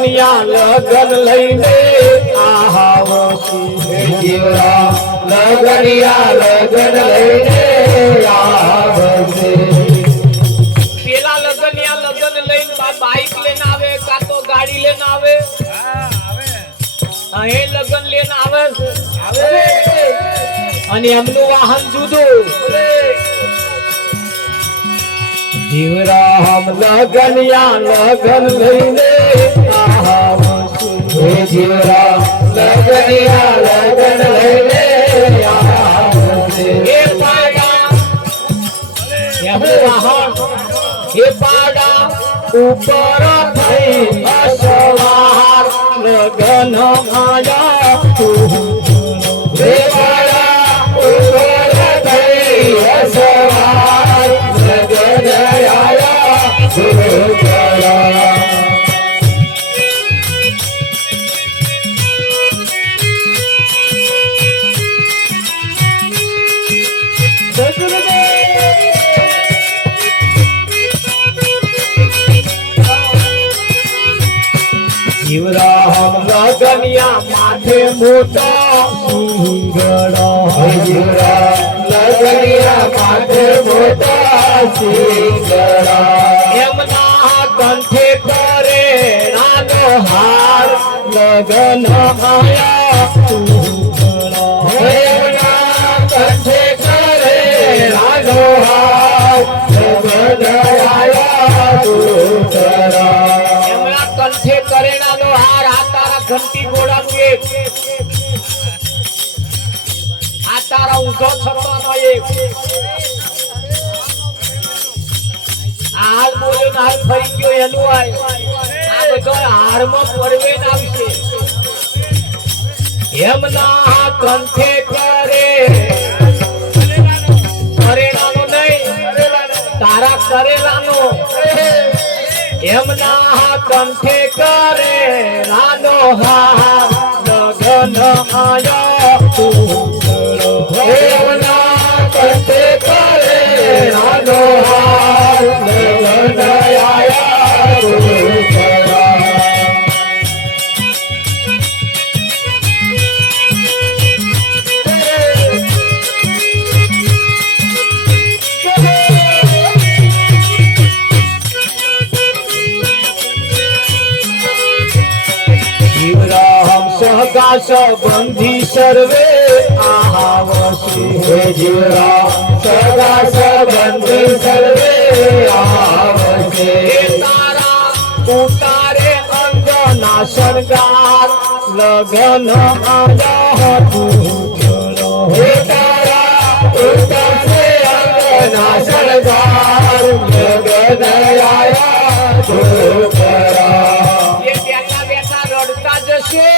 લગનિયા લગન લઈને આવશે જીવરામ લગનિયા લગન લઈને આવશે પેલા લગનિયા લગન લઈને બાઈક લઈને આવે કા તો ગાડી લઈને આવે એ લગન લઈને આવે અને એમનું વાહન જુદું જીવરામ લગનિયા લગન લઈને આવશે જીવરામ લગનિયા લગન લઈને આવશે એ પાડા એમનું વાહન એ પાડા ઉપર થઈ અસવાર લગન આયા હે પાડા ઉપર થઈ અસવાર લગન આયા જીવરામ લગનિયા માથે મોટા સિંગડા જીવરામ લગનિયા માથે મોટા સિંગડા એમના કંઠે કરે રાનો હાર લગન આયા એમના કંઠે કરે રાનો હાર લગન આયા કંઠે કરેણાનો હાર આ તારા ઘંટી ઘોડાનું એક આ તારા ઊંધો થવાનો એક આ હાલ બોલ્યો ને હાલ ફરી ગયો એનું આય આ બધો હારમાં પરવેન આવશે એમના કંઠે કરે કરેણાનો નહીં તારા કરેલાનો એમના કંઠે કરે રાનો હાર લગન આયા એમના કંઠે કરે રાનો હાર લગન આયા સંબંધી સર્વે આવશે હે જીવરામ સગા સંબંધી સર્વે આવશે તારા ઉતારે અંગના શણગાર લગન આયા તું હે તારા ઉતારે અંગના શણગાર લગન આયા તું એ બેઠા બેઠા રડતા જશે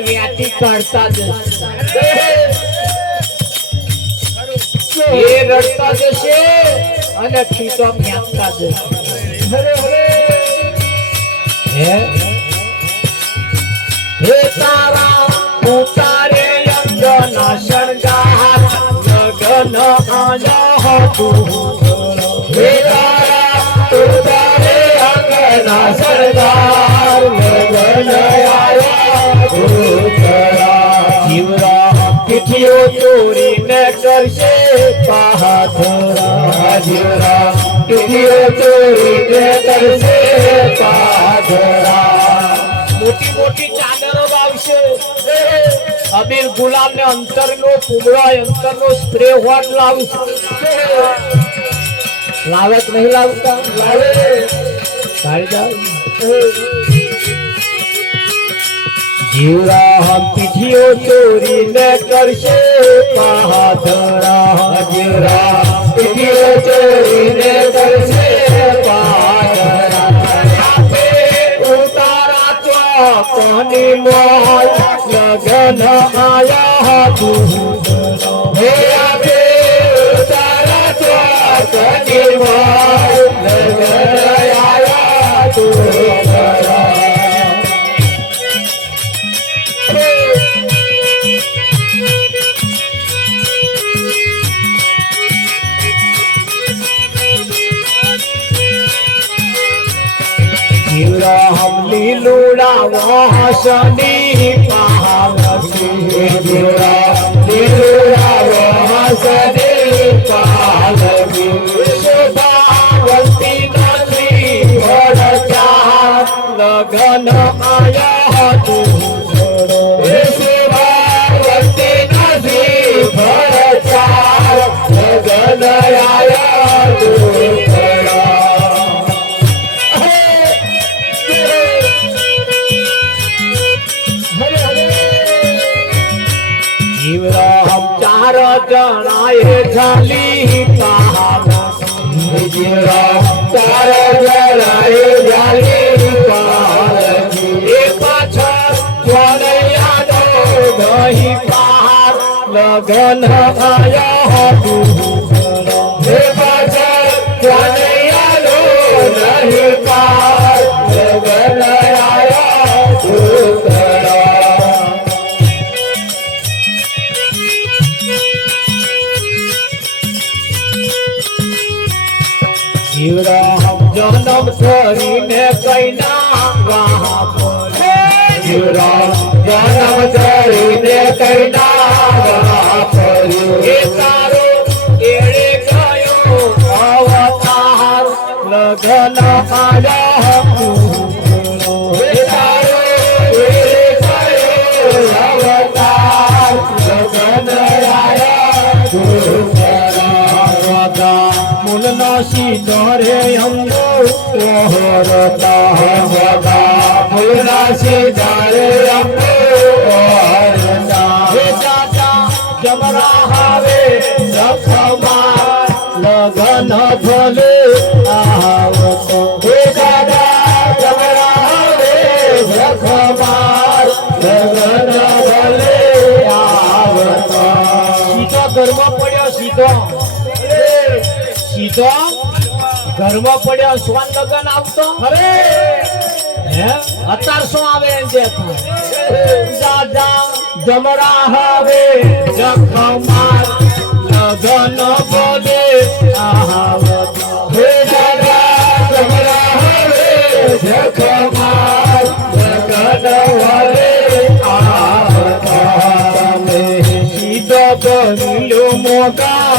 વ્યાતી કાઢતા જશે એ રડતા જશે અને ખીતો ફેંકતા જશે હે તારા ઉતારે અંગના શણગાર લગન આયા તું હે તારા ઉતારે અંગના શણગાર લગન આયા જીવરામ પીઠીઓ ચોરીને કરશે પાથરા જીવરામ પીઠીઓ ચોરીને કરશે પાથરા મોટી મોટી ચાદરો લાવશે અબીર ગુલામ ને અંતરનો કુમળો અંતરનો સ્પ્રે હોટ લાવશે લાવત નહીં લાવતા લાવે સારી જાવ જીવરામ પીઠીઓ ચોરીને કરશે પાથરા જીવરામ પીઠીઓ ચોરીને કરશે પાથરા ઉતારા ચોકની મોલ લગન આયા તું હે આપે ઉતારા ચોકની મોલ લગન આયા તું જીવરામ લીલું વહસની પાલકી જીવડા વહસની પાલકી શોભાવતી નથી ભરચાર લગન આયા તું શોભાવતી નથી ભરચાર લગન આયા તું જીવરામ ચાર જણાએ જાલી પાલકી જીવરામ ચાર જણાએ જાલી પાલકી એ પાછળ જોડૈયાનો ગહી પાર લગન આયા તું એ પાછળ જોડૈયાનો નહીં પાર લગન આયા તું જીવરામ જન્મ કરીને કૈના વાહ બોલે જીવરામ જન્મ કરીને કૈના વાહ બોલ્યો એ તારો એળે ગયો અવતાર લગન આયા એ તારો એળે ગયો અવતાર લગન આયા મૂલનો સીધો રે અંગો ઓહરતા વગા મૂલના સીધા રે અંગો ઓહરતા હે દાદા જમરા હાવે રખમાર લગન ભલે આવતો હે દાદા જમરા હાવે રખમાર લગન ભલે આવતો સીધો ઘરમાં પડ્યો સીધો સીધો ઘરમાં પડ્યો સ્વાન લગન આવતો અરે હે અત્યાર શું આવે એમ જે દાદા જમરા હવે જખમાર લગન બોલે આવતો હે દાદા જમરા હવે જખમાર લગન બોલે આવતો સીધો બન્યો મોગા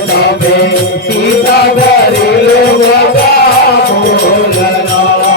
તમે સીધા ઘરેલો વગા બોલના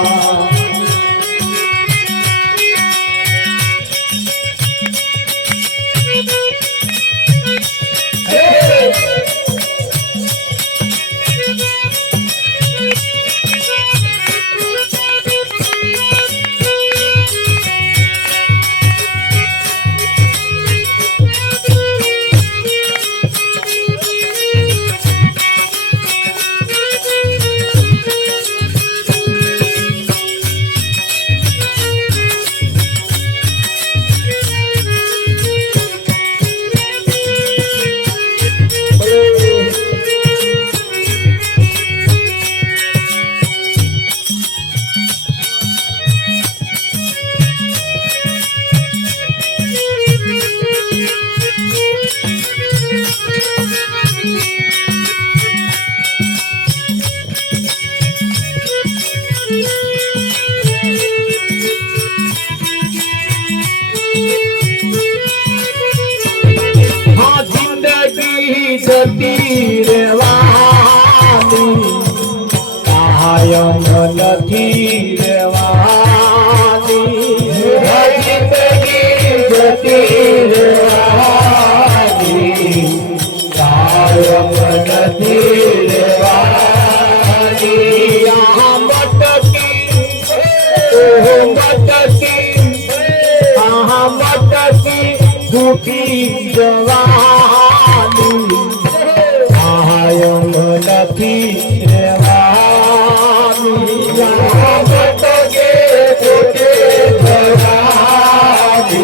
જતી રેવાની કાયમ નથી રેવાની જિંદગી જતી રેવાની કાયમ નથી રેવાની આ મટકી દુખી જવાની કાયમ નથી રેવાની મટકે પોતે જવાની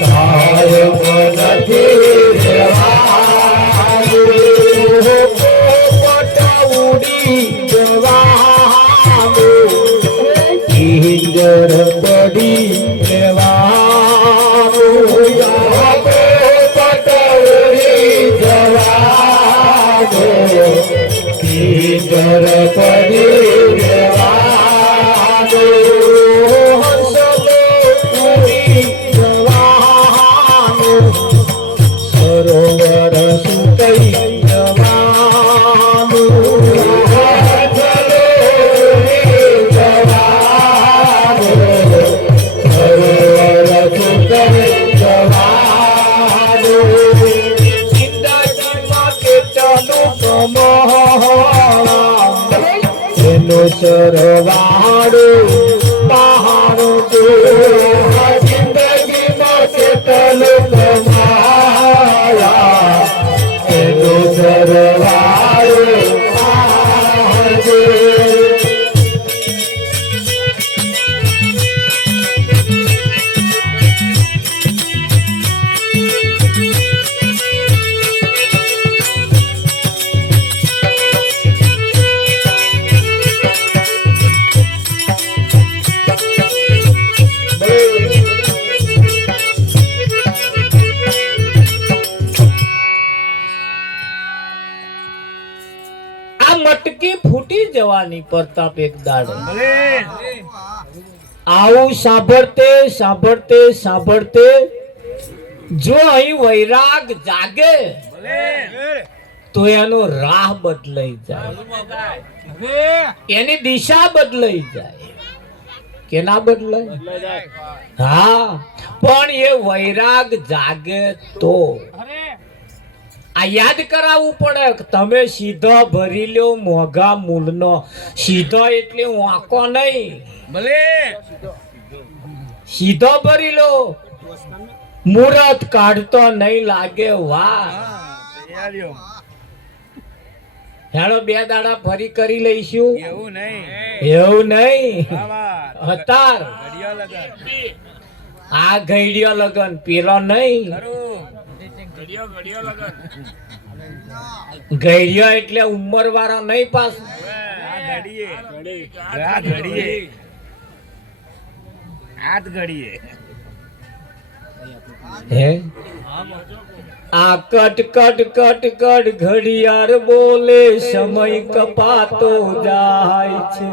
કાયમ નથી રેવાની પોપટ ઉડી જવાનું કિંજર પડી રેવાનું પોપટ સરવાળું પહાડું જિંદગીમાં કેટલું કમાયા એનું સરવાળું પહાડું. મટકી ફૂટી જવાની પ્રતાપ એક દાડે. આવું સાંભળતે સાંભળતે સાંભળતે જો અહીં વૈરાગ જાગે તો એનો રાહ બદલાઈ જાય, એની દિશા બદલાઈ જાય. કેના બદલાય? હા, પણ એ વૈરાગ જાગે તો આ યાદ કરાવવું પડે કે તમે સીધો ભરી લ્યો મોઘા મૂલનો. સીધો એટલે વાંકો નહીં, સીધો ભરી લો, મુહૂર્ત કાઢતો નહીં લાગે. વાહ, હેડો 2 દાડા ફરી કરી લઈશું. એવું નહીં અતાર આ ઘડિયો લગન પેલો નહીં. ગઈડિયો એટલે ઉંમર વાળા નહીં પાસ. આ કટ કટ કટ કટ ઘડિયાળ બોલે સમય કપાતો જાય છે.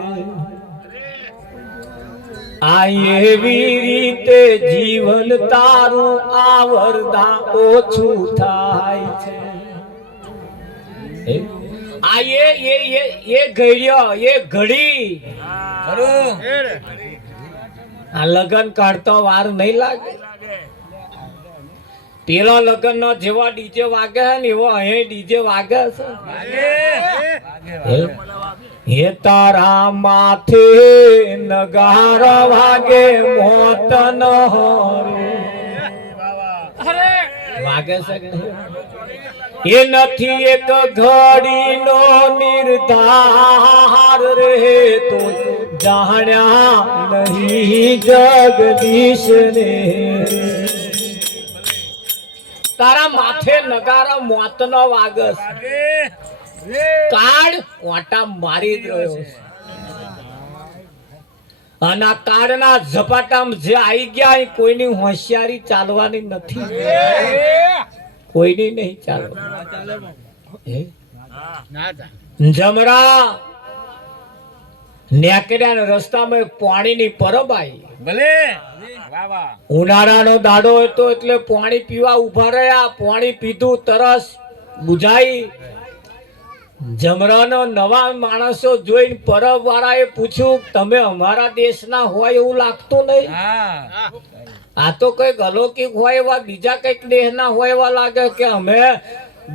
આ એવી રીતે જીવન તારું આવરદા ઓછું થાય છે. આ એ ઘડિયો એ ઘડી આ લગન કાઢતો વાર નહીં લાગે. પેલો લગન નો જેવો ડીજે વાગે ને એવો અહીં ડીજે વાગે છે. હે તારા માથે નગારા વાગે મોત ન વાગે છે. એ નથી એક ઘડીનો નિર્ધાર રે તો જાણ્યા નહીં જગદીશ ને. તારા માથે નગારા મોત નો વાગસ. કાળ ઓટા મારી જ રહ્યો છે અને આ કાળના ઝપાટામાં જે આવી ગયા કોઈની હોશિયારી ચાલવાની નથી, કોઈની નહીં ચાલવાની. જમરા નેકડ્યા ને રસ્તામાં પાણીની પરબ આવી. ઉનાળાનો દાડો હતો એટલે પાણી પીવા ઉભા રહ્યા. પાણી પીધું, તરસ બુઝાઈ. જમરાનો નવા માણસો જોઈને પરબ વાળાએ પૂછ્યું તમે અમારા દેશના હોય એવું લાગતું નહીં. આ તો કઈક અલૌકિક હોય એવા, બીજા કઈક દેહના હોય એવા લાગે કે અમે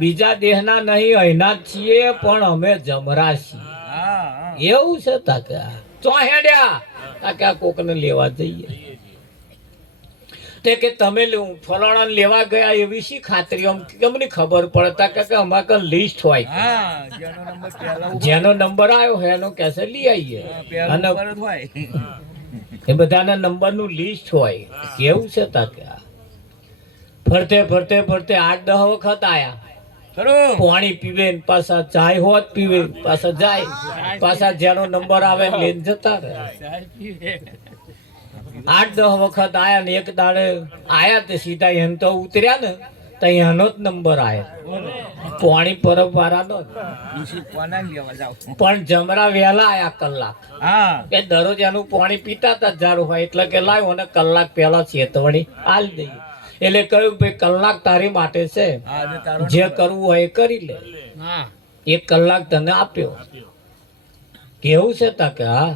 બીજા દેહના નહીં, અહીંના જ છીએ પણ અમે જમરા છીએ. એવું છે તાકે ચો હેડ્યા તાકે આ કોકને લેવા જઈએ. તે કે તમે ફલાણા લેવા ગયા એવી શી ખાતરી કેમની ખબર પડતા કે અમારે કઈ લિસ્ટ હોય, જેનો નંબર આવ્યો હોય એનો કેસે લઈ આવીએ અને એ બધાના નંબર નું લિસ્ટ હોય. કેવું છે તાકે ફરતે ફરતે ફરતે 8-10 વખત આયા. પાણી પીવે પાછા ચાય હોત પીવે પાછા જાય, પાછા જેનો નંબર આવે લઈને જતા રહે. 8-10 વખત આયા ને એક દાડે આયા તે સીધા એમ તો ઉતર્યા ને તો એનો જ નંબર આવ્યો, પાણી પરબ વાળાનો. પણ જમરા વહેલા આયા કલાક. કે દરરોજ એનું પાણી પીતા હતા જારું હોય એટલે કે લાવ્યો અને કલાક પહેલા ચેતવણી આલ દઈએ. એટલે કહ્યું ભાઈ કલાક તારી માટે છે, જે કરવું હોય એ કરી લે. 1 કલાક તને આપ્યો. કેવું છે તા કે હા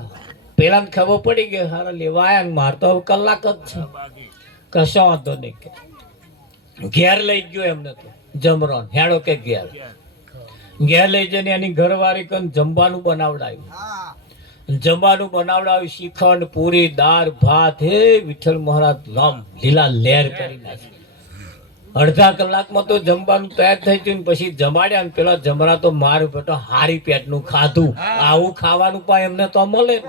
પેલા ખબર પડી ગઈ હારા લેવા આયા ને માર તો કલાક જ છે. કશો વાંધો નહીં કે ઘેર લઈ ગયો એમને તો જમરો. હેડો કે ઘેર લઈ જઈને એની ઘરવાળી કન જમવાનું બનાવડાવ્યું. જમવાનું બનાવડાવ્યું, શ્રીખંડ, પૂરી, દાળ, ભાત. હે વિઠ્ઠલ મહારાજ રામ લીલા લહેર કરી નાખી. અડધા કલાકમાં તો જમવાનું તૈયાર થઈ ગયું ને પછી જમાડ્યા ને પેલા જમરા તો મારું બેટો હારી પેટનું ખાધું. આવું ખાવાનું પણ એમને તો મળે ને.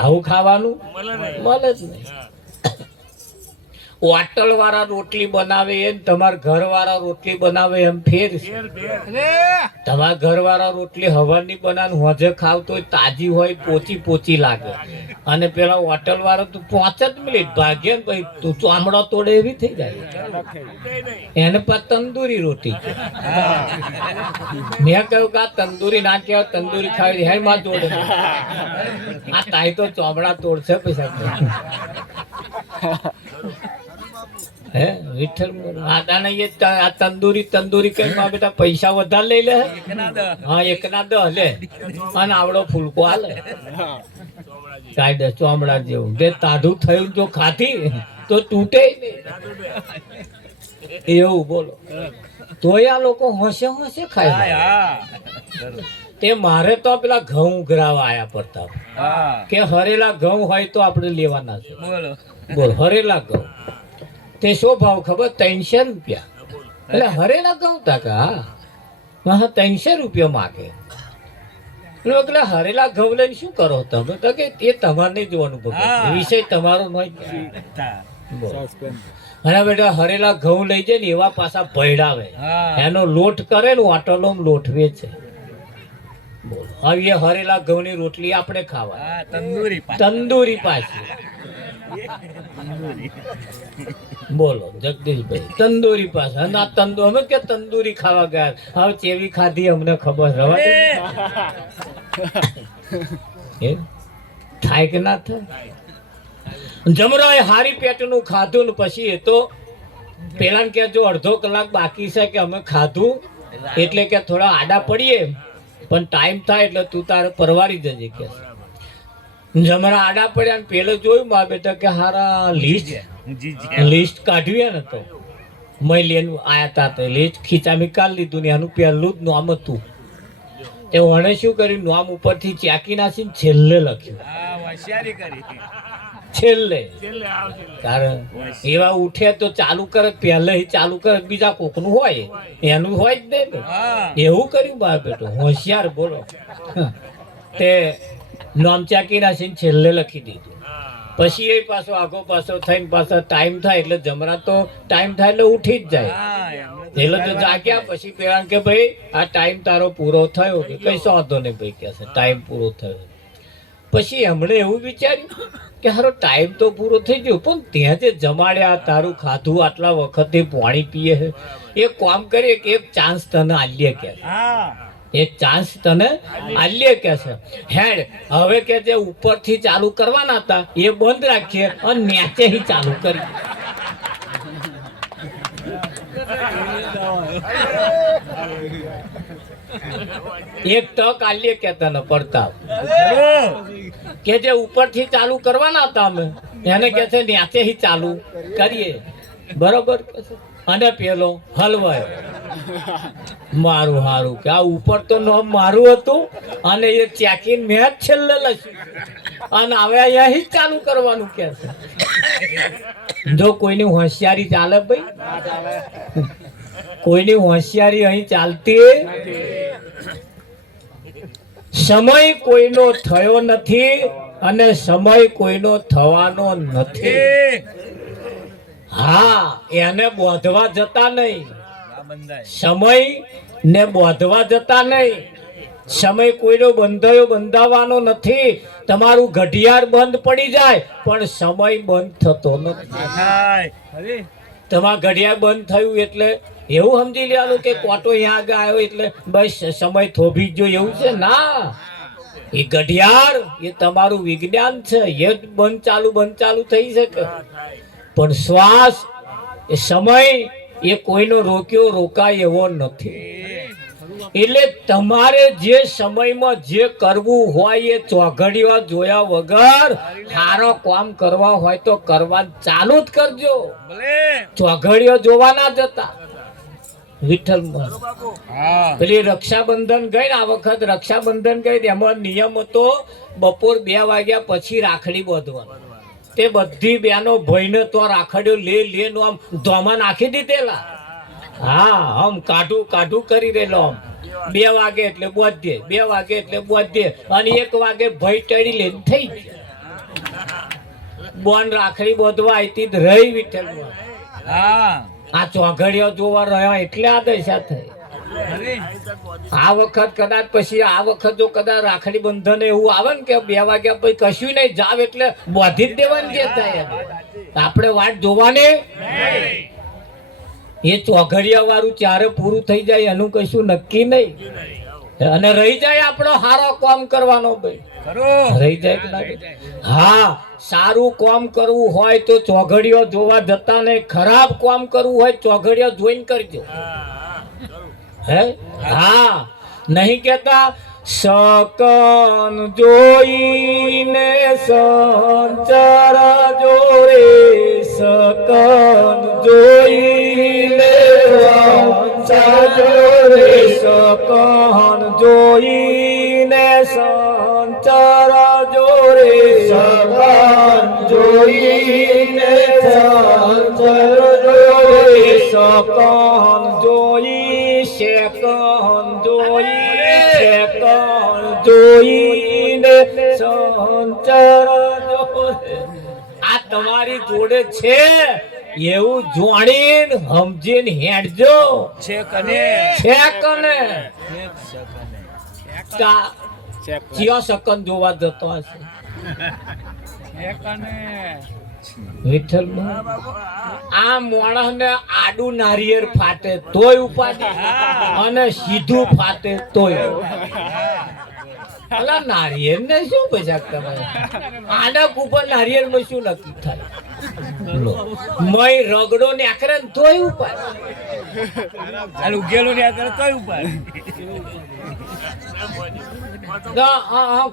આવું ખાવાનું મળે જ નહીં. હોટલ વાળા રોટલી બનાવે એમ તમારા ઘર વાળા રોટલી બનાવે એમ ફેર છે. તમારા ઘર વાળા રોટલી હવાની બનાવે હોજે ખાવ તો તાજી હોય, પોચી પોચી લાગે. અને પેલા હોટલ વાળા તો 5 જ મિનિટ ભાગ્ય ને ભાઈ તું ચામડા તોડે એવી થઈ જાય. એને પાછ તંદૂરી રોટી. મેં કહ્યું કે આ તંદૂરી ના કહેવાય, તંદૂરી ખાવી હે માં તોડે. આ તાઈ તો ચોમડા તોડશે પૈસા. હે વિઠ્ઠલ આદાને આ તંદૂરી કઈ માં બેટા પૈસા વધારે લઈ લે. હા 1 ના 10 લે અને આવડો ફૂલકો હાલે. કાયદે ચોમડા જેવું તે તાઢું થયું જો ખાધી તો તૂટે નહીં એવું બોલો. તોય આ લોકો હોશે હોશે ખાય. તે મારે તો પેલા ઘઉં ઉઘરાવા આયા પડતા કે હરેલા ઘઉં હોય તો આપણે લેવાના છે. બોલ હરેલા ઘઉં તે શું ભાવ ખબર? 300 રૂપિયા. એટલે હરેલા ઘઉં તા. હા 300 રૂપિયા માગે. એટલે હરેલા ઘઉં લઈને શું કરો તમે? તો કે એ તમારે નહીં જોવાનું ભગત, વિષય તમારો નહીં. અને બેટા હરેલા ઘઉં લઈ જાય ને એવા પાછા ભયડાવે, એનો લોટ કરે ને વાટલો લોટવે છે. બોલો હવે એ હરેલા ઘઉં ની રોટલી આપણે ખાવા તંદૂરી પાછી. બોલો જગદીશભાઈ તંદૂરી પાસે અને આ અમે કે તંદૂરી ખાવા ગયા. હવે ચેવી ખાધી અમને ખબર થાય કે ના થાય. જમરાએ હારી પેટનું ખાધું ને પછી એ તો પેલા કે જો અડધો કલાક બાકી છે કે અમે ખાધું એટલે કે થોડા આડા પડીએ પણ ટાઈમ થાય એટલે તું તારે પરવારી જજે કે. જમરા આડા પડ્યા ને પેલો જોયું મા બેટા કે હારા લિસ્ટ કાઢ્યું ને તો મેં લેનું આયા તા તો લિસ્ટ ખીચામી કાઢી લીધું ને એનું પહેલું જ નામ હતું. એ વણે શું કર્યું નામ ઉપરથી ચાકી નાખીને છેલ્લે લખ્યું. છેલ્લે કારણ એવા ઉઠે તો ચાલુ કરે પહેલે ચાલુ કરે બીજા કોકનું હોય એનું હોય જ નહીં. એવું કર્યું બા બેટો હોશિયાર બોલો. તે નામ ચાકી નાખીને છેલ્લે લખી દીધું. પછી એ પાછો આગો પાછો થઈને પાછો ટાઈમ થાય એટલે જમરા તો ટાઈમ થાય એટલે ઉઠી જ જાય. એટલે તો જાગ્યા પછી પેલા કે ભાઈ આ ટાઈમ તારો પૂરો થયો કે કઈ વાંધો નહીં ભાઈ કે ટાઈમ પૂરો થયો. પછી એમણે એવું વિચાર્યું કે હારો ટાઈમ તો પૂરો થઈ ગયો પણ ત્યાં જે જમાડ્યા તારું ખાધું આટલા વખતે પાણી પીએ એક કામ કરીએ કે એક ચાન્સ તને આલીએ કે એક ચાન્સ તને આલીએ કે છે હેડ હવે કે જે ઉપરથી ચાલુ કરવાના હતા એ બંધ રાખીએ અને નીચેથી ચાલુ કરીએ. એક તક આલીએ કે તને પડતા કે જે ઉપરથી ચાલુ કરવાના હતા અમે એને કે છે નીચેથી ચાલુ કરીએ બરોબર કે છે. અને પેલો હલવાયો મારું હારું કે આ ઉપર તો નામ મારું હતું અને એ ચેકિંગ મેં જ છેલ્લે લખ્યું અને હવે અહીંયાથી જ ચાલુ કરવાનું કે છે. જો કોઈની હોશિયારી ચાલે ભાઈ કોઈની હોશિયારી અહીં ચાલતી. સમય કોઈનો થયો નથી અને સમય કોઈનો થવાનો નથી. હા એને બોધવા જતા નહીં, સમય ને બોધવા જતા નહીં. સમય કોઈનો બંધાવવાનો નથી. તમારું ઘડિયાળ બંધ પડી જાય પણ સમય બંધ થતો નથી. તમારું ઘડિયાળ બંધ થયું એટલે એવું સમજી લેવાનું કે કોટો અહીંયા આગળ આવ્યો એટલે બસ સમય થોભી ગયો એવું છે ના. એ ઘડિયાળ એ તમારું વિજ્ઞાન છે. એ બંધ ચાલુ થઈ શકે પણ શ્વાસ એ સમય એ કોઈનો રોકાય એવો નથી. એટલે તમારે જે સમયમાં જે કરવું હોય એ ચોઘડીઓ જોયા વગર સારો કામ કરવા હોય તો કરવા ચાલુ જ કરજો. ચોઘડીઓ જોવા ના જતા. વિઠ્ઠલ હા પેલી રક્ષાબંધન ગઈ ને આ વખત રક્ષાબંધન ગઈ ને એમાં નિયમ હતો બપોર 2 વાગ્યા પછી રાખડી બાંધવાની. તે બધી બહેનો ભાઈને તો રાખડીઓ લે નો આમ ધોમાં નાખી દીધેલા. હા આમ કાઢું કરી રહેલો આમ 2 વાગે એટલે બોધે 2 વાગે એટલે બોધે અને 1 વાગે ભાઈ ટળી લઈને થઈ ગયા. બોન રાખડી બાંધવા આઈતી જ રહી વિઠ્ઠલ. હા આ ચોઘડીઓ જોવા રહ્યા એટલે આ દશા થઈ. આ વખત કદાચ પછી આ વખત જો કદાચ રાખડી બંધન એવું આવે ને કે 2 વાગ્યા પછી કશું નહીં જાવ એટલે બોધી જ દેવાની જે થાય આપણે વાટ જોવાની. એ ચોઘડિયા વાળું ચારે પૂરું થઈ જાય એનું કશું નક્કી નહીં અને રહી જાય આપણો સારો કામ કરવાનો ભાઈ રહી જાય કે ના? હા સારું કામ કરવું હોય તો ચોઘડિયો જોવા જતા નહીં. ખરાબ કામ કરવું હોય ચોઘડિયો જોઈને કરજો. હે હા નહીં કેતા શકન જોઈને સંચર જોરે શકન જોઈને સંચર જોરે શકન જોઈને સંચર જોરે શકન જોઈને સંચર જોરે શકન જોઈ શકન જોઈને સંચર જોરે. આ તમારી જોડે છે એવું જોણીને સમજીને હેડજો. છે કને છે કને ચિયો શકન જોવા જતો હશે છે કને વિઠ્ઠલ આ માણસ ને આડું નારિયેળ ફાટે તોય ઉપાધિ અને સીધું ફાટે તોય. અલા નારિયેળ ને શું મજાક તમે? આડક ઉપર નારિયેળ માં શું નક્કી થાય? મય રગડો ને આકરે તોય ઉપાધિ. ચાલ ઉગેલો ને આ કરે તોય ઉપાય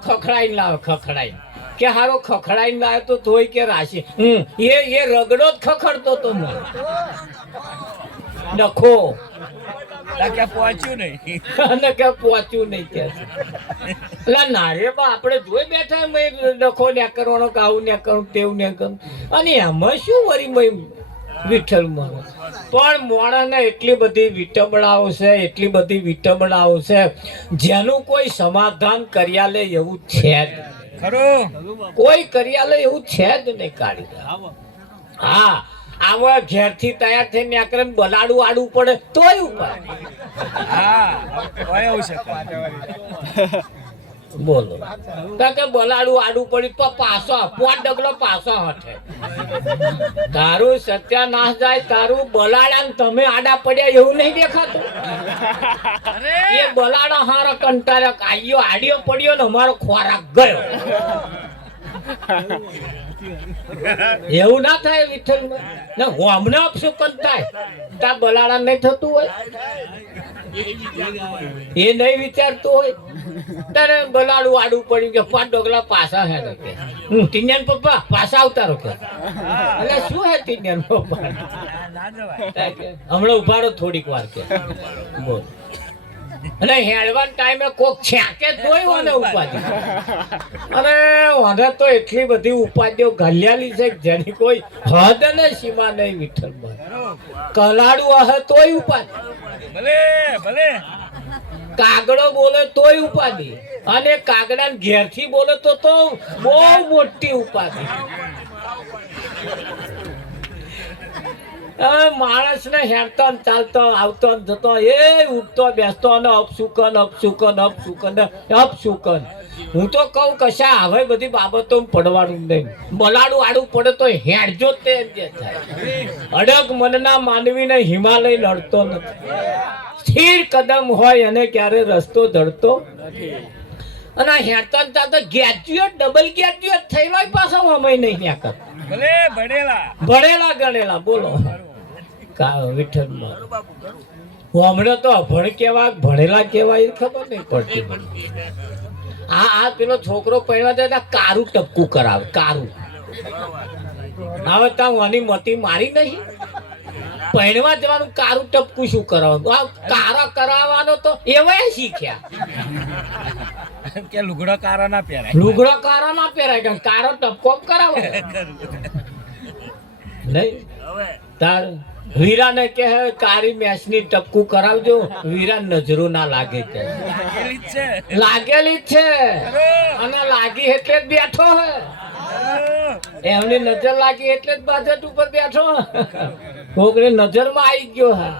ખખડાઈ લાવ ખખડાઈ કે હારો ખખડાઈ લાવે તો તોય કે રાશી એ રગડો જ ખખડતો તો નખો કે પહોંચ્યું નહીં અને કે પહોંચ્યું નહીં કે એટલે નારેબા આપણે જોઈ બેઠા નખો ને કરવાનો કે આવું ને કરું તેવું ને કરું અને એમાં શું વરી વિઠ્ઠલ માણસ પણ માણસને એટલી બધી વિટંબણાઓ છે જેનું કોઈ સમાધાન કર્યા લે એવું છે જ કોઈ કર્યા લે એવું છે જ નહીં કાઢી. હા આવા ઘેરથી તૈયાર થઈને આકરે બલાડું આડું પડે તોય ઉપાય. હા હોય છે બોલો કે બલાડું આડું પડ્યું તો પાછો 5 ડગલો પાછો હઠે. તારું સત્યાનાશ જાય તારું બલાડા ને તમે આડા પડ્યા એવું નહીં દેખાતું? એ બલાડા હારો કંટાળ્યો આયો આડિયો પડ્યો ને અમારો ખોરાક ગયો. એવું ના થાય વિઠ્ઠલ ને હોમને અપશુકન થાય તા બલાડા નહીં થતું હોય એ નહીં વિચારતું હોય તારે બલાડું આડું પડ્યું કે 5 ડગલા પાછા હે કે ટીન્યાન પપ્પા પાછા આવતારો કે એટલે શું હે ટીન્યાન પપ્પા હમણાં ઉભારો થોડીક વાર કે બોલ અને હેડવાન ટાઈમે કોક છાકે તોય ઓને ઉપાધિ. અરે ઓને તો એટલી બધી ઉપાધિઓ ઘલ્યાલી છે જેની કોઈ હદ ને સીમા નહીં વિઠ્ઠલ. કલાડું હે તોય ઉપાધિ, ભલે ભલે કાગડો બોલે તોય ઉપાધિ અને કાગડા ઘેરથી બોલે તો બહુ મોટી ઉપાધિ. માણસ ને હેરતો ચાલતો આવતો જતો એ ઉઠતો બેસતો અને અપશુકન હું તો કહું કશા હવે બધી બાબતો પડવાનું નહીં. બલાડું આડું પડે તો હેડજો તે જે થાય. અડગ મનના માનવીને હિમાલય લડતો નથી. સ્થિર કદમ હોય અને ક્યારે રસ્તો ધડતો અને હેડતા ચાલતા ગ્રેજ્યુએટ ડબલ ગ્રેજ્યુએટ થયેલો પાછો અમે નહીં ન્યા ભલે ભણેલા ગણેલા બોલો વિઠ્ઠલ હમણાં તો અભણ કેવા ભણેલા કેવા એ ખબર નહીં પડતી. આ પેલો છોકરો પહેલા જતા કારું ટપકું કરાવે કારું. હવે તા વાની મતી મારી નહીં પહેણવા જવાનું કારું ટપકું શું કરવાનું આ કારા કરાવવાનો તો એવાય શીખ્યા કે લુગડો કારો ના પહેરાય. લુગડો કારા ના પહેરાય કે કારો ટપકો કરાવે નહીં તાર વીરાને કહે કારી મેસની ટપકું કરાવજો વીરા નજરો ના લાગે કે લાગેલી જ છે. લાગેલી જ છે અને લાગી એટલે જ બેઠો હે એમની નજર લાગી એટલે જ બાજટ ઉપર બેઠો કોકની નજરમાં આવી ગયો હા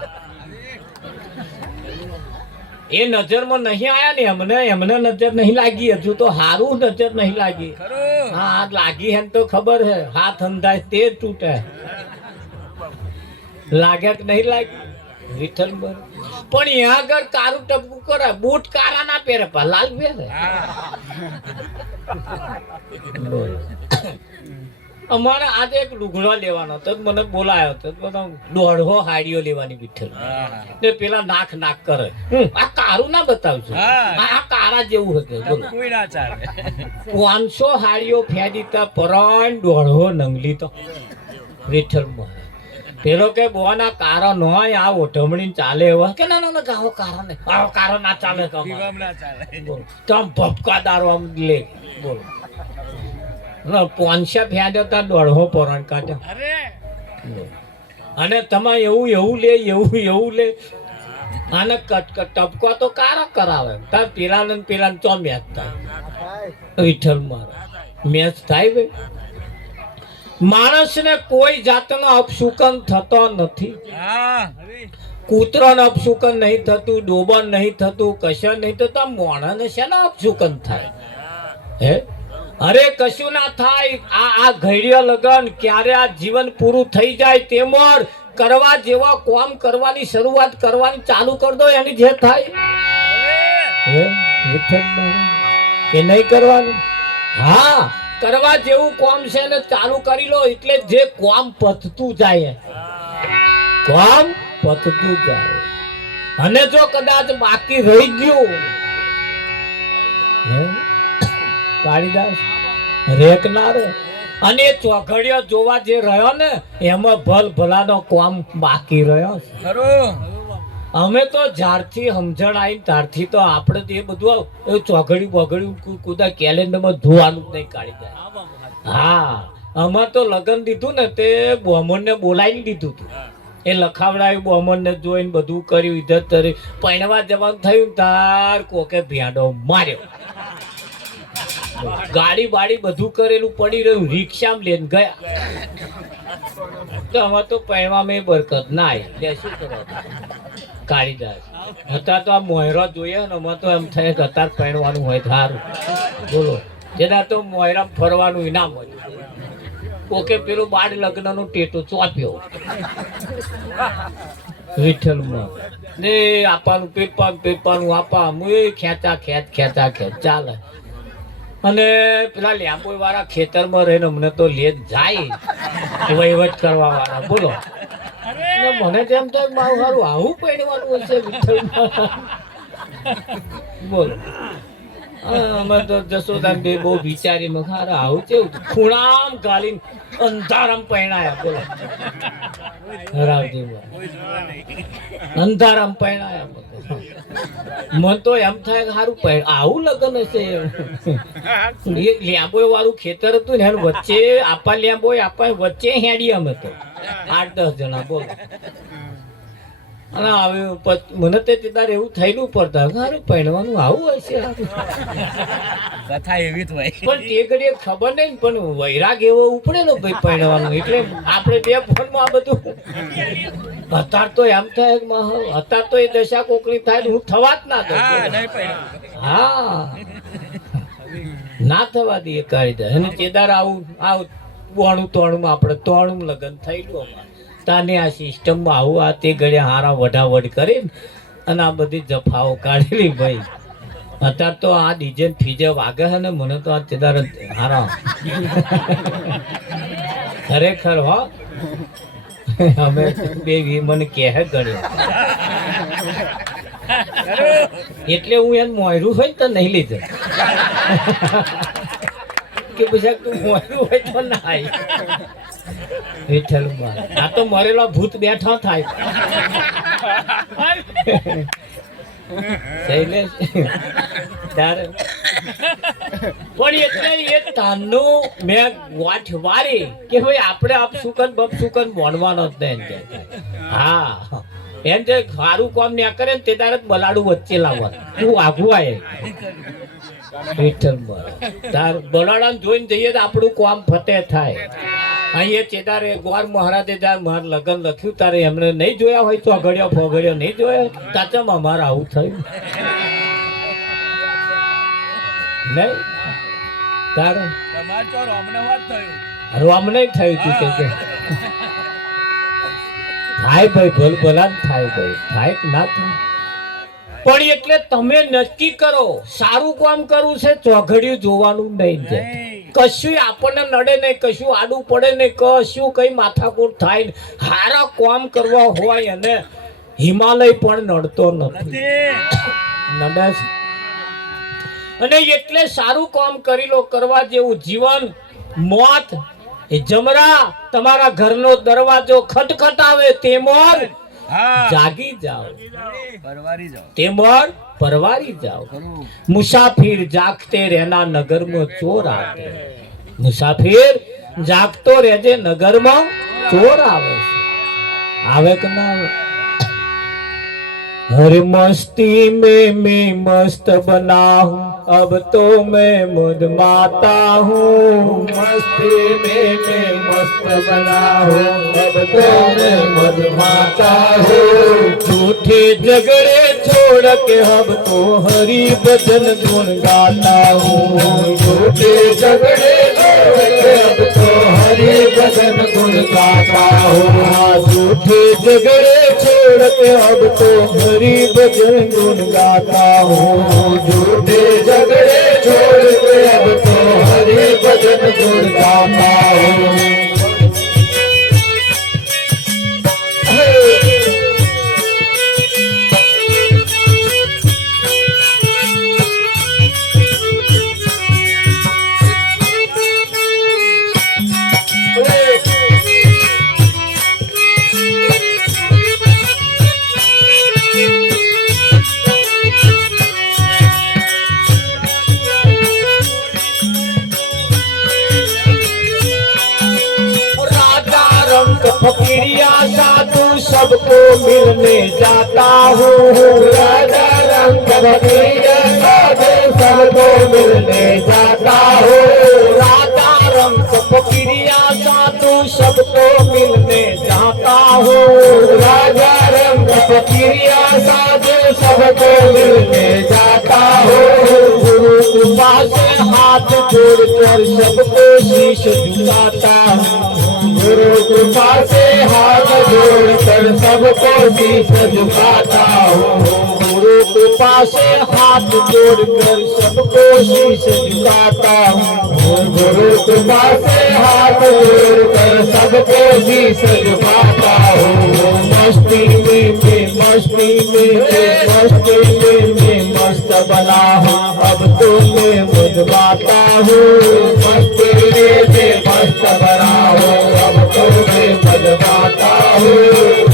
એ નજરમાં નહીં આયા ને એમને નજર નહીં લાગી હજુ તો હારું નજર નહીં લાગી ખરું. હા હાથ લાગી હે ને તો ખબર હે હાથ અંદાજ તે તૂટે લાગે કે નહીં લાગી વિઠ્ઠલ બર પણ અહીંયા આગળ કારું ટપકું કરે બૂટ કારા ના પહેરે પા લાલ પહેરે બોલ. અમારે આજે એક લુગડો લેવાનો હતો મને બોલાયો હતો બધા 150 હાડીઓ લેવાની વિઠ્ઠલ ને પેલા નાક કરે આ કારું ના બતાવજો આ કારા જેવું હતું બોલો કોઈ ના ચાલે. 500 હાડીઓ ફેદીતા પરાણ 150 નંગલી તો વિઠ્ઠલ માં પેલો કે બોના કારો નો આ ઓઢમણી ચાલે એવા કે ના ગાવો કારો ને આવો કારો ના ચાલે તો પીવામાં ના ચાલે. બોલો તમ ભપકાદારો આમ લે બોલો 500 ફેદ્યો તા 150 પરાણ કાઢ્યો અરે અને તમે એવું લે આને ટપકો તો કારો કરાવે તાર પેલા ને ચો મેચ થાય વિઠ્ઠલ મારા મેચ થાય બે માણસને કોઈ જાતનો અપશુકન થતો નથી હા કૂતરાને અપશુકન નહીં થતું ડોબન નહીં થતું કશું નહીં થતું મોણાને શેના અપશુકન થાય હે અરે કશું ના થાય આ ઘડિયા લગન ક્યારે આ જીવન પૂરું થઈ જાય તેમ કરવા જેવા કામ કરવાની શરૂઆત કરવાની ચાલુ કરી દો એની જે થાય હે વિઠ્ઠલ કે નહીં કરવાનું હા કરવા જેવું કામ છે ને ચાલુ કરી લો એટલે જે કામ પતતું જાય અને જો કદાચ બાકી રહી ગયું હે કાળીદાસ રેકનારો અને ચોઘડિયો જોવા જે રહ્યો ને એમાં ભલાનો કામ બાકી રહ્યો છે ખરું. અમે તો જ્યારથી સમજણ આવી ત્યારથી તો આપણે તો એ બધું ચોઘડ્યું કુદા કેલેન્ડરમાં ધોવાનું જ નહીં કાઢી જાય હા અમે તો લગન દીધું ને તે બ્રાહ્મણને બોલાવી દીધું હતું એ લખાવડાયું બ્રાહ્મણને જોઈને બધું કર્યું ઇજ્જત કરી પહેણવા જવાનું થયું તાર કોકે ભેંડો માર્યો ગાડી બાડી બધું કરેલું પડી રહ્યું રિક્ષામાં લઈને ગયા તો આમાં તો પહેણવા મેં બરકત ના આવી શું કરવા કાળીદાસ હતા તો આ મોયરો જોઈએ ને આમાં તો એમ થાય કે અત્યારે પહેણવાનું હોય સારું બોલો જેના તો મોયરા ફરવાનું ઇનામ હોય ઓકે પેલું બાળ લગ્નનું ટેટું ચોપ્યો વિઠ્ઠલમાં ને આપવાનું પેપાનું આપા હું ખેંચા ખેંચ ચાલે અને પેલા લેમ્બોય વાળા ખેતરમાં રહીને અમને તો લે જાય વહીવટ કરવા વાળા બોલો મને તેમ થાય મારું સારું આવું પહેરવાનું હશે વિઠ્ઠલમાં બોલો અમે તો જશોદાન બે બહુ વિચારીમાં ખારા આવું કેવું ખૂણામ ગાલીને અંધારામ પહેણાયા બોલો અંધારામ પહેણાયા મન તો એમ થાય કે સારું પહેણ આવું લગન હશે લેમ્બોય વાળું ખેતર હતું ને વચ્ચે આપા લેમ્બોય આપા વચ્ચે હેડી અમે તો 8-10 જણા બોલો અને હવે મને તે તારે એવું થયેલું પડતા સારું પહેણવાનું આવું હશે કથા એવી જ હોય પણ તે ઘડીએ ખબર નહીં પણ વૈરાગ એવો ઉપડેલો ભાઈ પહેણવાનું એટલે આપણે બે ફોનમાં આ બધું અત્યારે તો એમ થાય અત્યારે તો એ દશા કોકરી થાય હું થવા જ ના દઉં હા ના થવા દઈએ કાઢી દે અને ચેદાર આવું બોણું તોણું આપણે તોણું લગન થયેલું અમારે તાને આ સિસ્ટમમાં આવું આ તે ઘડિયા હારા વઢાવઢ કરી અને આ બધી જફાઓ કાઢેલી ભાઈ અત્યારે તો આ ડીજે ફીજે વાગે છે ને મને તો આ ચેદાર હારા ખરેખર હો અમે બે મને કહે ગણ્યો એટલે હું એને મોયરું હોય તો નહીં લીધે કે પછી તું મોયરું હોય તો ના વિઠ્ઠલ આ તો મરેલો ભૂત બેઠો થાય શૈલેષ તારે પણ એટલે એ તાનું મેં વાટ વારી કે ભાઈ આપણે આપ સુકન બપ સુકન બોનવાનો જ નહીં કે હા એમ જે સારું કામ ને કરે ને તે તારે બલાડું વચ્ચે લાવવાનું તું આઘું આય વિઠ્ઠલ તાર બલાડા જોઈને જઈએ તો આપણું કામ ફતે થાય અહીંયા ચેતારે ગોર મહારાજે જ્યારે માર લગ્ન લખ્યું તારે એમને નહીં જોયા હોય તો ઘડ્યો ફોગડ્યો નહીં જોયો તાચામાં અમારે આવું થયું નહીં તારે તમાર ચોર અમને વાત થયું રોમને થયું તું કે થાય ભાઈ ભલ ભલા થાય ભાઈ થાય કે ના થાય પણ એટલે તમે નક્કી કરો સારું કામ કરવું છે ચોઘડિયું જોવાનું નહીં જાય કશું આપણને નડે નહીં કશું આડું પડે નહીં કશું કઈ માથાકૂટ થાય ને હારા કામ કરવા હોય અને હિમાલય પણ નડતો નથી નડે છે અને એટલે સારું કામ કરી લો કરવા જેવું જીવન મોત એ જમરા તમારા ઘરનો દરવાજો ખટખટાવે તેમોર જાગી જાઓ તેમોર પરવારી જાઓ મુસાફિર જાગતે રહેના નગરમાં ચોર આવે મુસાફિર જાગતો રહેજે નગરમાં ચોર આવે આવે કે ના આવે हर मस्ती में मैं मस्त बना हूँ अब तो मैं मद माता हूँ मस्ती में मैं मस्त बना हूँ अब तो मैं मद माता हूँ झूठे झगड़े छोड़ के अब तो हरि भजन गुण गाता हूँ झूठे झगड़े छोड़ के अब तो हरि भजन गुण गाता हूँ झूठे झगड़े छोड़ के अब तो हरि भजन गुण गाता हूँ झूठे झगड़े छोड़ के अब तो हरि भजन गुण गाता हूँ फकीरिया साधु सबको मिलने जाता हूँ राजा रंग फकीरिया साधु सबको मिलने जाता हूँ राजा रंग फकीरिया साधु सबको मिलने जाता हूँ राजा रंग फकीरिया साधु सबको मिलने जाता हूँ गुरु कृपा से हाथ जोड़कर सबको शीश झुकाता हूँ गुरु कृपा से हाथ जोड़कर सबको शीश झुकाता हूँ गुरु कृपा से हाथ जोड़कर सबको शीश झुकाता हूँ गुरु कृपा से हाथ जोड़कर सबको शीश झुकाता हूँ मस्ती में मस्ती में मस्ती में मस्त बना हूँ अब तो मैं मुझमाता हूँ मस्ती में मस्त बना हूँ अब तो मैं मुझमाता हूँ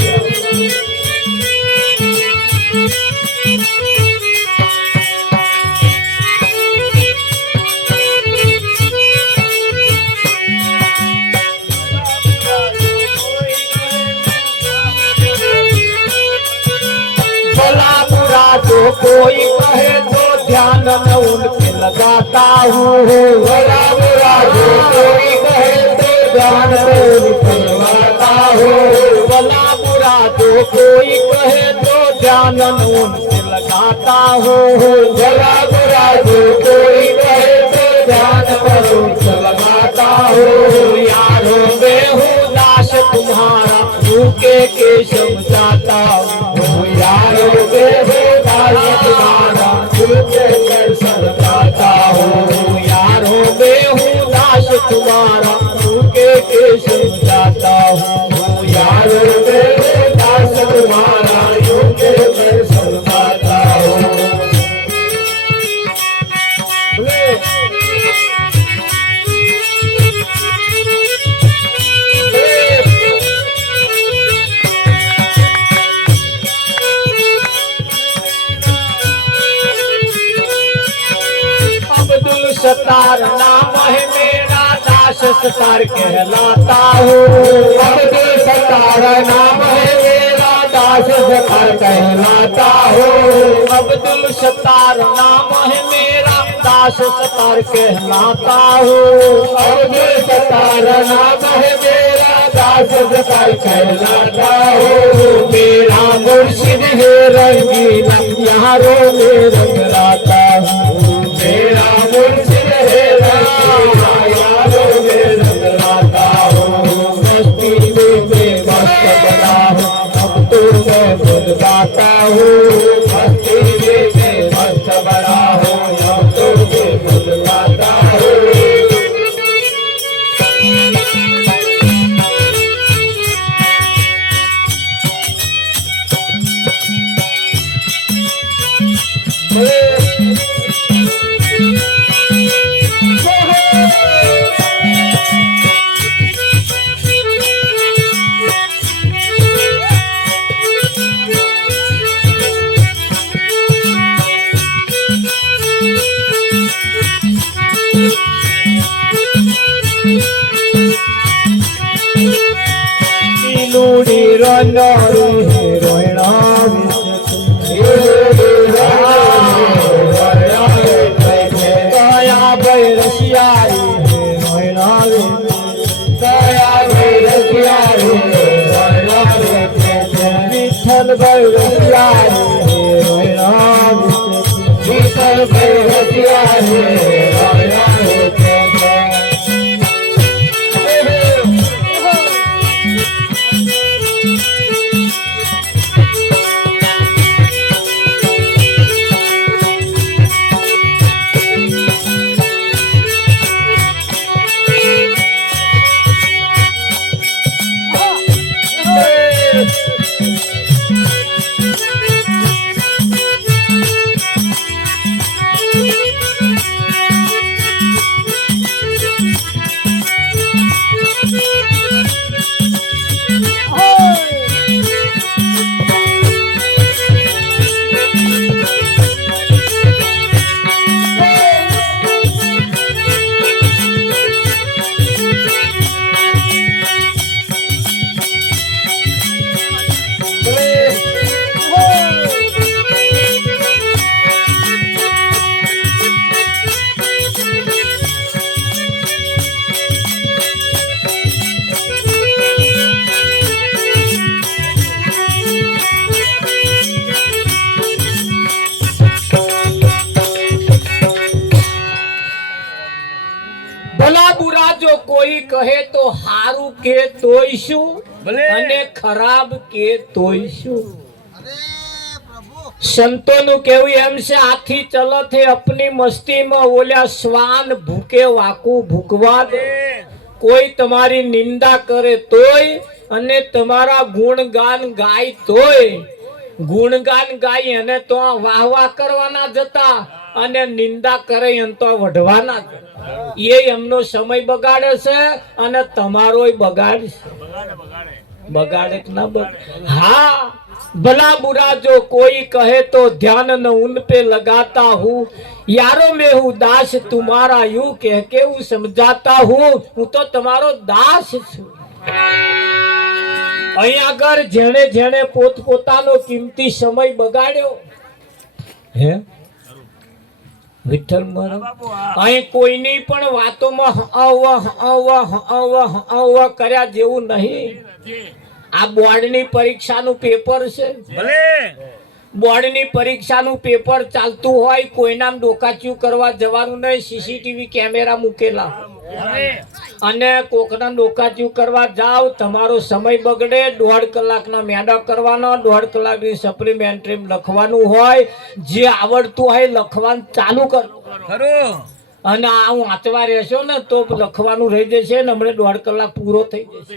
भला बुरा जो कोई कहे तो ध्यान न उन पे लगाता हूँ भला बुरा जो कोई कहे तो ध्यान न उन पे लगाता हूँ भला बुरा जो कोई कहे तो ध्यान न उन पे लगाता हूँ भला बुरा जो कोई कहे तो ध्यान पर उन पे लगाता हूँ यारों में हूँ दास तुम्हारा झूके के समझाता हूँ यारों में हूँ दास तुम्हारा झूके कर समझाता हूँ यारों में हूँ दास तुम्हारा झूके के समझाता हूँ यारों में हूँ दास तुम्हारा झूके कर समझाता हूँ सत्तार कहलाता हूँ। अब्दुल सत्तार नाम है मेरा, दास सत्तार कहलाता हूँ। अब्दुल सत्तार नाम है मेरा, दास सत्तार कहलाता हूँ। अब्दुल सत्तार नाम है मेरा, दास सत्तार कहलाता हूँ। मेरा मुर्शिद है रंगीला, यारों में रंग लाता हूँ। मेरा मुर्शिद है रंगीला, यारों में रंग लाता हूँ। मस्ती में मस्त बना हूँ, अब तो मैं खुद गाता हूँ। मस्ती में मस्त बना हूँ, अब तो मैं खुद गाता हूँ। લુડી રંગારી રોયણા દયા ભાઈ રસિયારી રોયણા દયા ભાઈ રસિયારી વિઠ્ઠલ ભાઈ રસિયારી રોયણા વિઠ્ઠલ ભાઈ રસિયારી રોયણા ભલા બુરા જો કોઈ કહે તો હારું કે તોય શું, ભલે. અને ખરાબ કે તોય શું. સંતોનું કેવું એમ છે, આથી ચલત હે અપની મસ્તીમાં, ઓલ્યા શ્વાન ભૂકે વાકું ભૂકવા દે. કોઈ તમારી નિંદા કરે તોય અને તમારા ગુણગાન ગાય તોય, ગુણગાન ગાય અને તો વાહ વાહ કરવાના જતા અને નિંદા કરે એને તો વઢવાના જતા. એ એમનો સમય બગાડે છે અને તમારોય બગાડશે. બગાડે કે ના બગાડે? हाँ, भला बुरा जो कोई कहे तो ध्यान न उन पे लगाता हूँ. यारो मैं हूँ दास तुम्हारा, यूं कह के हूँ समझाता हूँ. હું તો તમારો દાસ છું. અહીં આગળ જેણે જેણે પોતપોતાનો કિંમતી સમય બગાડ્યો હે વિઠ્ઠલ મહારાજ, અહીં કોઈની પણ વાતોમાં કર્યા જેવું નહીં. આ બોર્ડની પરીક્ષાનું પેપર છે. ભલે. બોર્ડની પરીક્ષાનું પેપર ચાલતું હોય, કોઈનામ ડોકાચ્યું કરવા જવાનું નહીં. સીસીટીવી કેમેરા મૂકેલા અને કોકના ડોકાચ્યું કરવા જાવ, તમારો સમય બગડે. 1.5 કલાકના મેડા કરવાનો, 1.5 કલાકની સપ્લિમેન્ટરી લખવાનું હોય. જે આવડતું હોય લખવાનું ચાલુ કરો. ખરું. અને આ વાંચવા રહેશો ને તો લખવાનું રહી જશે ને હમણાં 1.5 કલાક પૂરો થઈ જશે.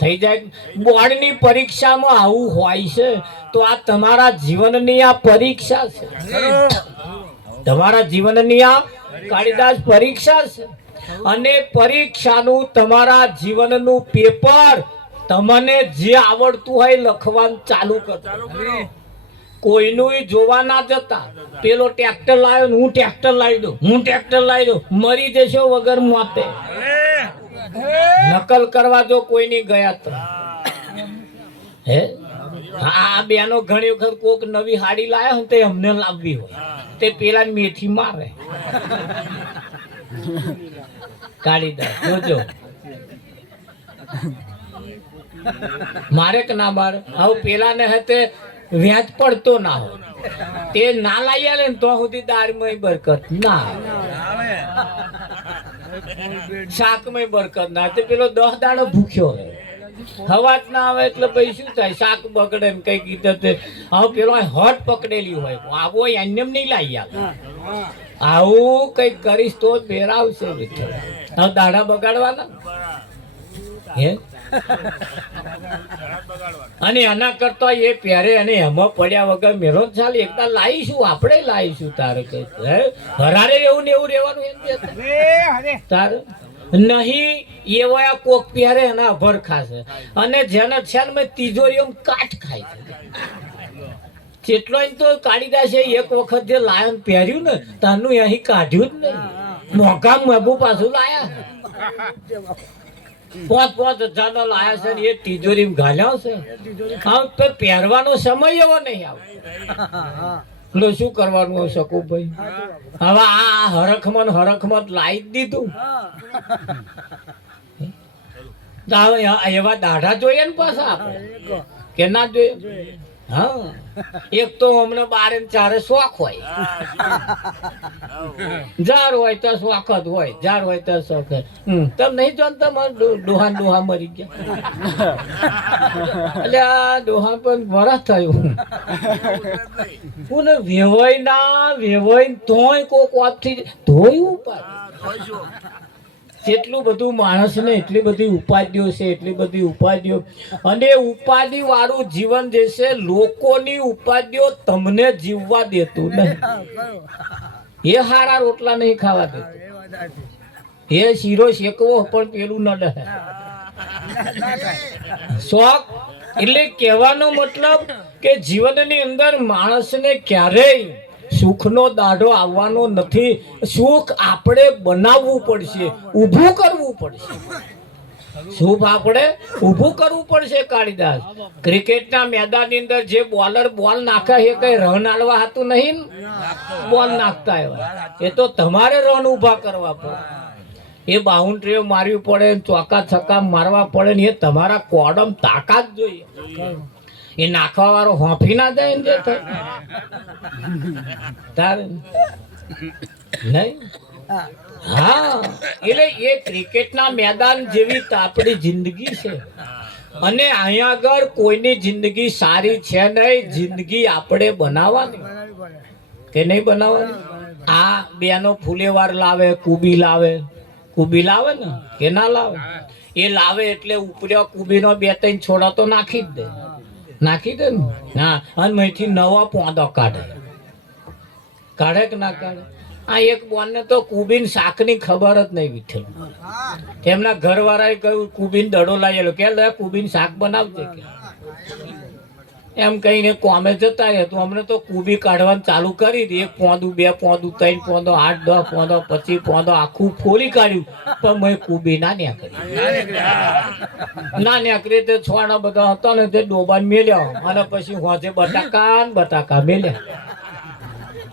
થઈ જાય. બોર્ડની પરીક્ષામાં આવું હોય છે. તો આ તમારા જીવનની આ પરીક્ષા છે. તમારા જીવનની આ કાળીદાસ પરીક્ષા છે. અને પરીક્ષાનું તમારા જીવનનું પેપર તમને જે આવડતું હોય લખવાનું ચાલુ કરજો. કોઈનું જોવા ના જતા. પેલો ટ્રેક્ટર લાવ્યો, હું ટ્રેક્ટર લાવી દઉં, હું ટ્રેક્ટર લાવી દઉં. મરી જશો વગર મોતે. નકલ કરવા જો કોઈની ગયા તો હે આ બેનો ઘણી વખત કોક નવી હાડી લાયા હોય તે અમને લાવવી હોય તે પેલા મેથી મારે કાઢી દે જોજો મારે કે ના મારે હવે પેલા ને હતે વ્યાજ પડતો ના હોય તે ના લાવી આલે ને તો સુધી દાળમાં બરકત ના શાકમાં બરકત ના તે પેલો 10 દાડો ભૂખ્યો રહે હવાજ ના આવે એટલે પછી શું થાય શાક બગડે ને કઈ કીધે તે હવે પેલો હટ પકડેલી હોય આવો એમ નહીં લાવી આવે આવું કઈક કરીશ તો જ બેરાવશે વિઠ્ઠલ હવે દાડા બગાડવાના હે અને એના કરતા એ પહેરે અને એમાં પડ્યા વગર મેરો ચાલે એકદા લાવીશું આપણે લાવીશું તારે કઈ હરારે એવું ને એવું રહેવાનું એમ તારે નહીં એવા કોક પહેરે એના ભર ખાશે અને જેને છે ને તિજોરીઓ કાટ ખાય છે જેટલો તો કાઢી છે એક વખત જે લાયન પહેર્યું ને તાનું અહીં કાઢ્યું જ નહીં મોંઘા મોંઘું પાછું લાયા 5,000 નો લાયા છે ને એ તિજોરી ઘાલ્યા છે આમ તો પહેરવાનો સમય એવો નહીં આવે એટલે શું કરવાનું શકું ભાઈ હવે આ હરખમત લાવી જ દીધું એવા દાઢા જોઈએ ને પાછા આપણે કે ના જોઈએ હા એક તો અમને 12 ને 4 શોખ હોય જાર હોય તો શોખ જ હોય જાર હોય તો શોખ તમે નહીં જાણતા મારા ડોહા મરી ગયા એટલે આ ડોહા પણ વરસ થયું હું ને વેવાય તોય કોક વાતથી ધોયું પાછું જેટલું બધું માણસને એટલી બધી ઉપાધિઓ છે એટલી બધી ઉપાધિઓ અને ઉપાધિ વાળું જીવન જે છે લોકોની ઉપાધિઓ તમને જીવવા દેતું નહીં એ હારા રોટલા નહીં ખાવા દેતું એ શીરો શેકવો પણ પેલું ન ડહે શોખ એટલે કહેવાનો મતલબ કે જીવનની અંદર માણસને ક્યારેય સુખનો દાઢો આવવાનો નથી સુખ આપણે બનાવવું પડશે ઊભું કરવું પડશે સુખ આપણે ઊભું કરવું પડશે કાળીદાસ ક્રિકેટના મેદાનની અંદર જે બોલર બોલ નાખે એ કઈ રન આલવા હતું નહીં બોલ નાખતા એવા એ તો તમારે રન ઊભા કરવા પડે એ બાઉન્ડ્રીઓ મારવી પડે ચોકા છક્કા મારવા પડે ને એ તમારા કોડમ તાકાત જોઈએ એ નાખવા વાળો હોફી ના જાય ને તારે નહીં હા એટલે એ ક્રિકેટના મેદાન જેવી આપણી જિંદગી છે અને અહીંયા આગળ કોઈની જિંદગી સારી છે નહીં જિંદગી આપણે બનાવવાની કે નહીં બનાવવાની આ બેનો ફુલેવાર લાવે કુબી લાવે ને કે ના લાવે એ લાવે એટલે ઉપર્યો કુબીનો 2-3 છોડા તો નાખી જ દે ને હા અને અહીંથી નવા પોંદો કાઢે કે ના કાઢે આ એક બોન ને તો કુબીન શાકની ખબર જ નહીં વિઠ્ઠલ એમના ઘરવાળાએ કહ્યું કુબીન દડો લાવેલો કે કુબીન શાક બનાવજે કે એમ કહીને કોમે જતા રહે તો અમને તો કુબી કાઢવાનું ચાલુ કરી દી 1 પોંદું 2 પોંદું 3 પોંદો 8 10 પોંદો 25 પોંદો આખું ફોલી કાઢ્યું પણ મેં કુબી ના નેકરી તે છોડા બધા હતા ને તે ડોબાન મેલ્યા અને પછી હોજે બટાકા મેલ્યા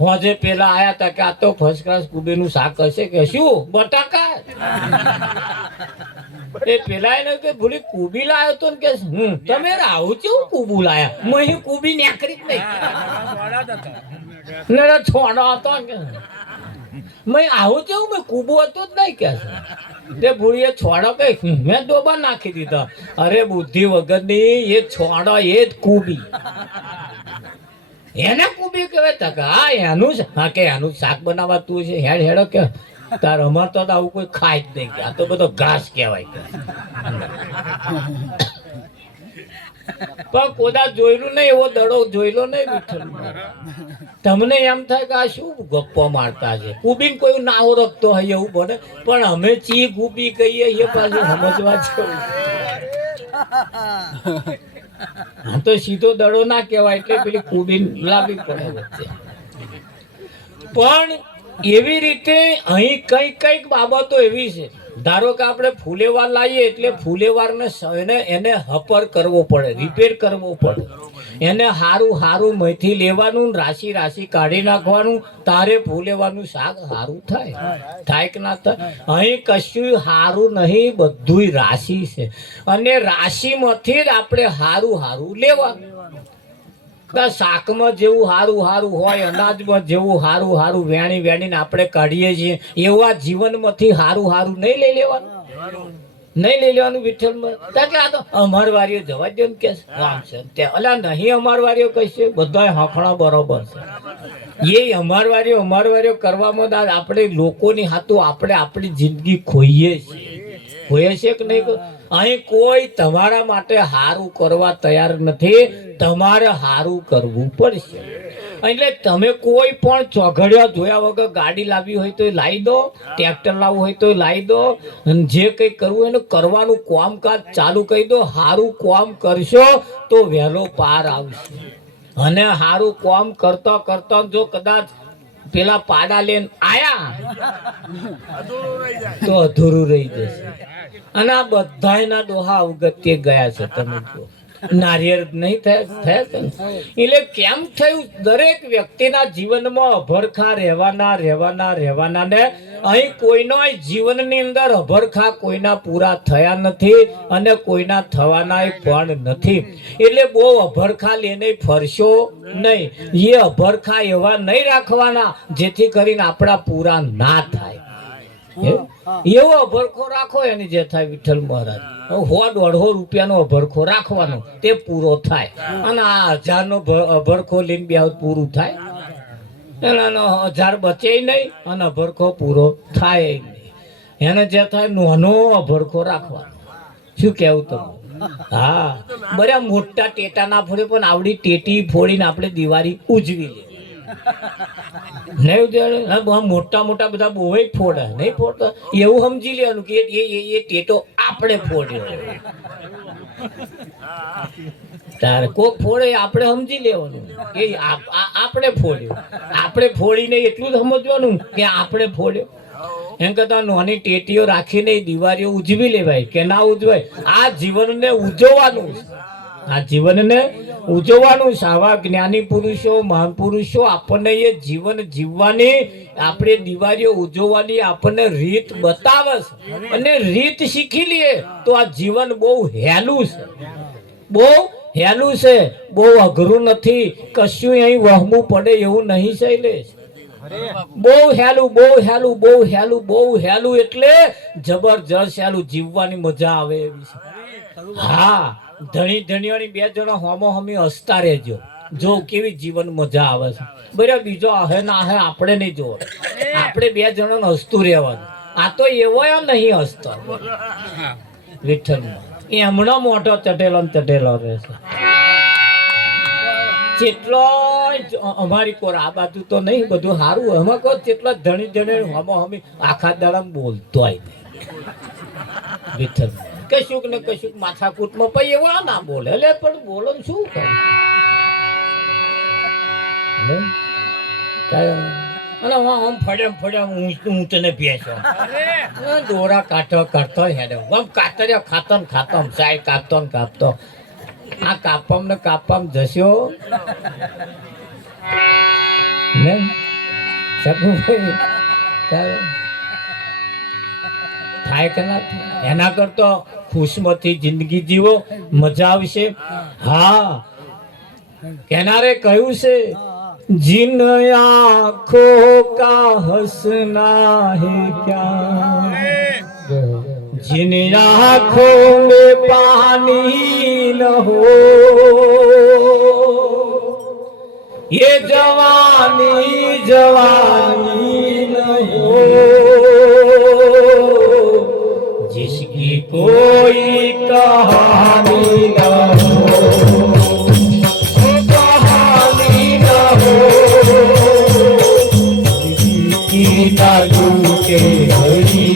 હોજે પેલા આયા હતા કે આ તો ફર્સ્ટ ક્લાસ કુબીનું શાક હશે કે શું બટાકા એ પેલા એને કે ભૂલી કુબી લાયો તો ને કે તમે આવું કેવું કુબુ લાયા મહી કુબી નેકરી જ નહીં છોડો હતો કે મેં આવું કેવું મેં કુબુ હતો જ નહીં કે તે ભૂલીએ છોડો કઈ મેં ડોબા નાખી દીધા અરે બુદ્ધિ વગરની એ છોડો એ જ કુબી એને કુબી કહેવાય કે હા એનું હા કે એનું શાક બનાવવા તું છે હેડો કે તાર અમાર તો આવું કોઈ ખાય જ નહીં આ તો બધો ઘાસ કહેવાય કે પણ કોદા જોયેલું નહીં એવો દડો જોયેલો નહીં વિઠ્ઠલ તમને એમ થાય કે આ શું ગપ્પો મારતા છે કુબીન કોઈ ના ઓળખતો હોય એવું બને પણ અમે ચી કુબી કહીએ એ પાછું સમજવા જેવું હા તો સીધો દડો ના કહેવાય એટલે પેલી કુબીન લાવવી પડે વચ્ચે પણ એવી રીતે અહીં કઈક બાબતો એવી છે ધારો કે આપણે ફુલેવાર લાવીએ એટલે ફુલેવારને એને હપર કરવો પડે, રિપેર કરવો પડે, એને હારું મહીથી લેવાનું, રાશી કાઢી નાખવાનું, તારે ફુલેવાનું શાક હારું થાય કે ના થાય? અહીં કશું હારું નહીં, બધુંય રાશિ છે, અને રાશિમાંથી જ આપણે હારું લેવાનું. શાકમાં જેવું હારું હોય, અનાજમાં જેવું હારું વેણીને આપણે કાઢીએ છીએ, એવા જીવનમાંથી હારું નહીં લઈ લેવાનું વિઠ્ઠલમાં. કે આ તો અમારવારીઓ જવા દો ને કે આમ છે, અલા નહીં અમારવારીઓ કહીશે, બધા હખણા બરોબર છે. એ અમારવારીઓ કરવામાં આપણે લોકોની હાથું આપણે આપણી જિંદગી ખોઈએ છીએ કે નહીં? અહીં કોઈ તમારા માટે હારું કરવા તૈયાર નથી, તમારે હારું કરવું પડશે. એટલે તમે કોઈ પણ ચોઘડિયા જોયા વગર ગાડી લાવી હોય તો લાવી દો, ટ્રેક્ટર લાવવું હોય તો લાવી દો, જે કંઈ કરવું એનું કરવાનું કામકાજ ચાલુ કરી દો. હારું કામ કરશો તો વહેલો પાર આવશે. અને હારું કામ કરતા જો કદાચ પેલા પાડા લઈને આયા તો અધૂરું રહી જશે. અને આ બધાયના દોહા અવગત્ય ગયા છે. તમે જો નારિયેળ નહીં થયા એટલે કેમ થયું? દરેક વ્યક્તિના જીવનમાં અભરખા રહેવાના ને અહીં કોઈના જીવનની અંદર અભરખા કોઈના પૂરા થયા નથી અને કોઈના થવાના પણ નથી. એટલે બહુ અભરખા લઈને ફરશો નહીં. એ અભરખા એવા નહીં રાખવાના જેથી કરીને આપણા પૂરા ના થાય. એવો અભરખો રાખો એની જે થાય વિઠ્ઠલ મહારાજ 100-150 રૂપિયાનો અભરખો રાખવાનો, તે પૂરો થાય. અને આ 1000 નો અભરખો લઈને બે પૂરું થાય? એનો 1000 બચે નહીં અને અભરખો પૂરો થાય નહીં. એને જે થાય નાનો અભરખો રાખવાનો. શું કેવું તમે? હા, બરા મોટા ટેટા ના ફોડે પણ આવડી ટેટી ફોડીને આપણે દિવાળી ઉજવી લે. મોટા બધા બહુ ફોડે નહીં ફોડતા, એવું સમજી લેવાનું કે એ ટેટો આપણે ફોડ્યો. તારે કોક ફોડે આપણે સમજી લેવાનું કે આપણે ફોડ્યો. આપણે ફોડીને એટલું જ સમજવાનું કે આપણે ફોડ્યો. એમ કરતા નાની ટેટીઓ રાખીને દિવાળીઓ ઉજવી લેવાય કે ના ઉજવાય? આ જીવનને ઉજવવાનું, આ જીવનને ઉજવવાનું. આવા જ્ઞાની પુરુષો, મહાન પુરુષો આપણને એ જીવન જીવવાની, આપણે દિવાળીઓ ઉજવવાની આપણને રીત બતાવે છે. અને રીત શીખી લઈએ તો આ જીવન બહુ હેલું છે, બહુ અઘરું નથી. કશું અહીં વહમું પડે એવું નહીં શૈલેષ. બહુ હેલું એટલે જબરજસ્ત હેલું, જીવવાની મજા આવે એવી છે. હા, ધણીઓની 2 જણા હોમોહમી હસતા રહેજો, જો કેવી જીવન મજા આવે છે. બરાબર, બીજો આહે ના આહે આપણે નહીં જોવો, આપણે 2 જણાને હસતું રહેવાનું. આ તો એવો નહીં હસતો વિઠ્ઠલ, એમનો મોટો ચટેલો રહેશે. જેટલો અમારી કોર આ બાજુ તો નહીં, બધું સારું. એમાં કહો જેટલો ધણી હોમોહમી આખા દાડામાં બોલતો હોય વિઠ્ઠલ. કશુંક ને કશુંક માથાકૂટમાં પછી એવા ના બોલે. એટલે પણ બોલો શું કરું? અને આમ ફળ્યા હું તને ભેસો દોરા કાઢતો હેડે આમ કાતર્યા ખાતમ સાય કાપતો આ કાપમ જશો ને સગુભાઈ થાય કે ના? એના કરતો ખુશમતી જિંદગી જીવો, મજા આવશે. હા, કેનારે કહ્યું છે, जिन आँखों का हंसना है क्या, जिन आँखों में पानी न हो, ये जवानी न हो, जिसकी कोई कहानी न हो, के हरी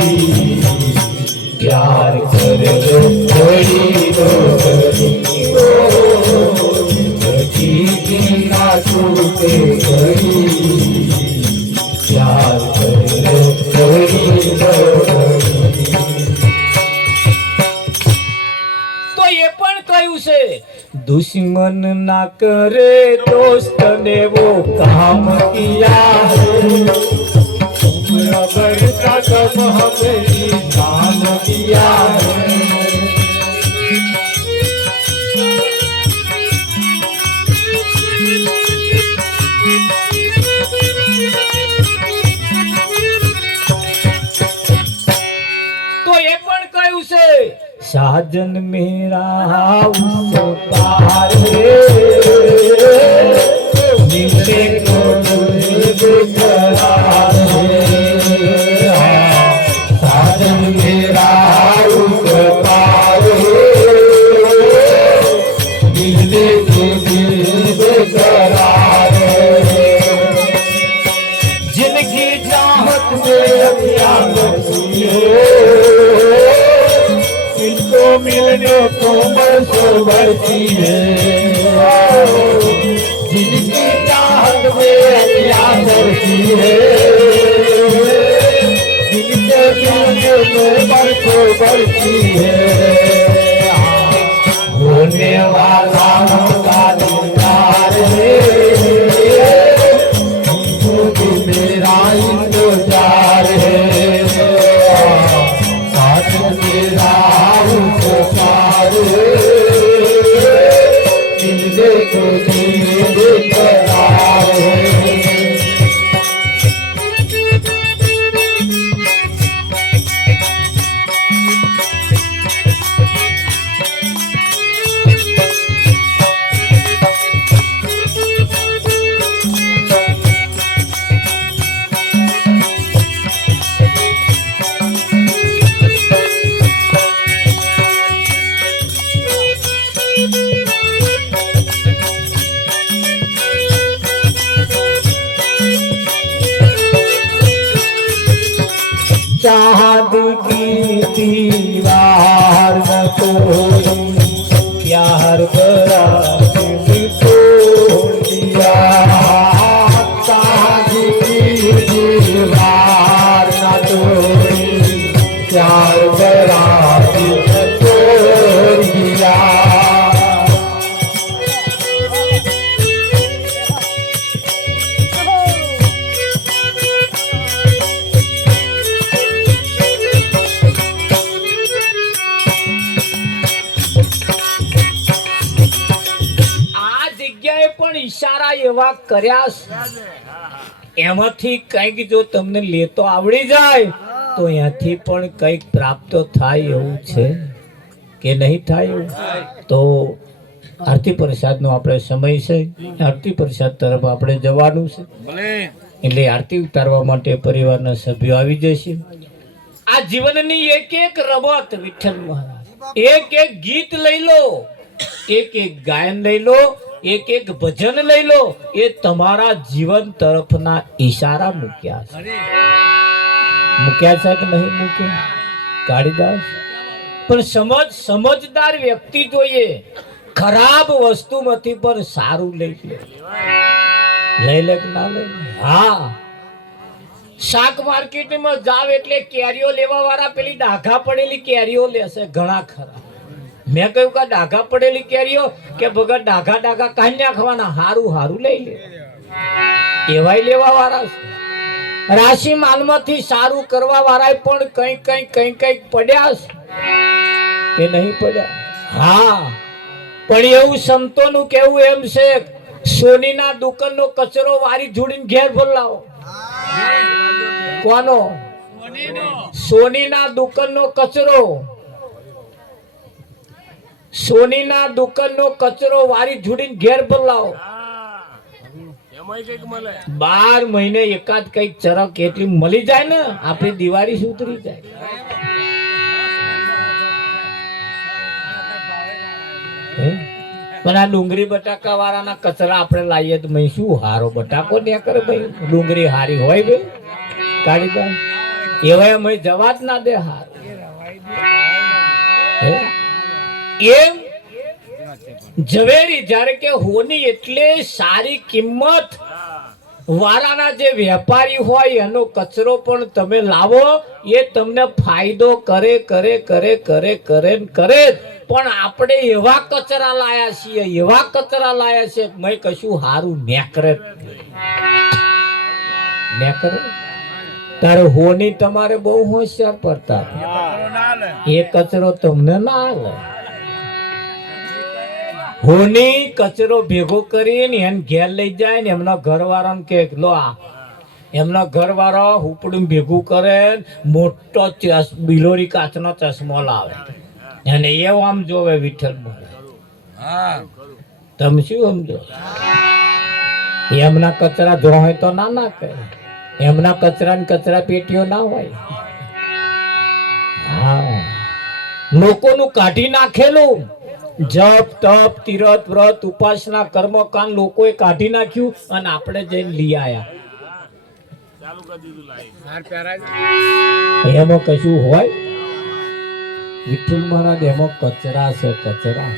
प्यार कर लो थोड़ी दो ना छूटे हरी प्यार कर लो थोड़ी दो પણ કહ્યું છે દુશ્મન ના કરે દોસ્ત ને વો કામ કિયા रबर का कम हमें काम किया तो ये पण કહ્યું છે साजन मेरा उससे पार मिलने को तुझे बेकरार साजन मेरा उससे पार मिलने को तुझे बेकरार जिनकी चाहत में अखियां बसी हो इनको मिलने को बरसों बढ़ती है जिनकी चाहत में अखियां बरती है जिनके मिलने में बरसों बढ़ती है होने वाला उनका दीदार है उनको मेरा इंतजार है साथ मेरा उपकार मिलने को दिल बेकरार है चाँद की दीवार न तोड़ी प्यार बड़ा दिल तोड़ दिया चाँद की दीवार न तोड़ी प्यार बड़ा दिल तोड़ दिया ઈશારા એવા કર્યા એમાંથી કંઈક જો તમને લેતો આવડી જાય તો અહીંયાથી પણ કંઈક પ્રાપ્ત થાય એવું છે કે નહીં થાય એવું તો આરતી પ્રસાદનો આપણે સમય છે આરતી પ્રસાદ તરફ આપણે જવાનું છે એટલે આરતી ઉતારવા માટે પરિવારના સભ્યો આવી જશે આ જીવનની એક એક રમત વિઠ્ઠલ મહારાજ એક એક ગીત લઈ લો એક એક ગાયન લઈ લો એક એક ભજન લઈ લો એ તમારા જીવન તરફના ઈશારા મૂક્યા છે કે નહીં મૂક્યા કાળીદાસ પણ સમજદાર વ્યક્તિ જોઈએ ખરાબ વસ્તુમાંથી પણ સારું લઈ લે કે ના લે હા શાક માર્કેટમાં જાવ એટલે કેરીઓ લેવા વાળા પેલી ડાઘા પડેલી કેરીઓ લેશે ઘણા ખરા મેં કહ્યું કે ડાઘા પડેલી કેરીઓ કે ભગત ડાઘા કાઢી નાખવાના હારું લઈ લે એવાય લેવા વાળા રાશિ માલમાંથી સારું કરવા વાળા પણ કંઈક પડ્યા કે નહીં પડ્યા હા પણ એવું સંતોનું કેવું એમ છે સોનીના દુકાનનો કચરો વારી જોડીને ઘેર બોલાવો કોનો સોનીના દુકાનનો કચરો સોનીના દુકાનનો કચરો વારી જોડીને ઘેર બોલાવો 12 મહિને એકાદ કઈક ચરક એટલી મળી જાય ને આપણી દિવાળી સુધરી જાય પણ આ ડુંગળી બટાકા વાળાના કચરા આપણે લાવીએ તો ભાઈ શું હારો બટાકો ને કરે ભાઈ ડુંગળી હારી હોય ભાઈ કાઢી એવા અમે જવા જ ના દે હાર એમ ઝવેરી જ્યારે કે હોની એટલે સારી કિંમત વારાના જે વેપારી હોય એનો કચરો પણ તમે લાવો, એ તમને ફાયદો કરે કરે કરે કરે કરે ને કરે. પણ આપણે એવા કચરા લાયા છીએ, એવા કચરા લાયા છે મેં કશું હારું નેકરે નેકરે. તારે હોની તમારે બહુ હોશિયાર પડતા, એ કચરો તમને ના હાલે. હોની કચરો ભેગો કરીને એને ઘેર લઈ જાય ને એમના ઘરવાળાને કે લો આ, એમના ઘરવાળો ઉપડું ભેગું કરે, મોટો બિલોરી કાચનો ચશ્મો લાવે અને એવું આમ જોવે વિઠ્ઠલ બોલે. તમે શું સમજો? એમના કચરા જોવે તો ના ના કહે, એમના કચરા ને કચરા પેટીઓ ના હોય. હા, લોકોનું કાઢી નાખેલું જપ તપ તીરથ વ્રત ઉપાસના કર્મકાંડ લોકોએ કાઢી નાખ્યું અને આપણે જઈને લઈ આયા. એમાં કશું હોય? વિઠ્ઠલ મહારાજ એમાં કચરા છે, કચરા.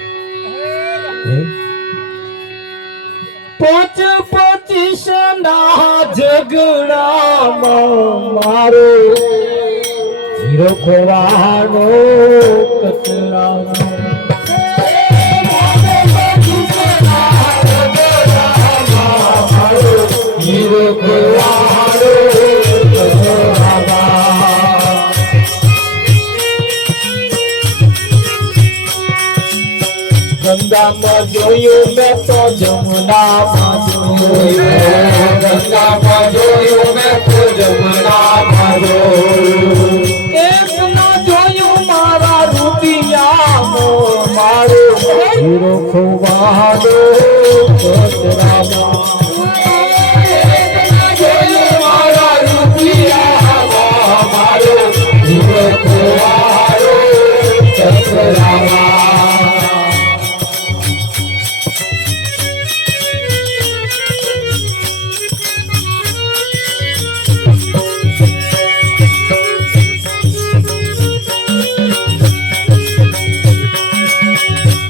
પચીસ ના ઝઘડામાં મારો હીરો ખોવાનો કચરા. ગંગામાં જોયું મેં તો જમુનામાં જોયું, ગંગામાં જોયું મેં તો જમુનામાં જોયું. એક ના જોયું મારા રૂપિયામાં મારો હીરો ખોવાનો કચરામાં.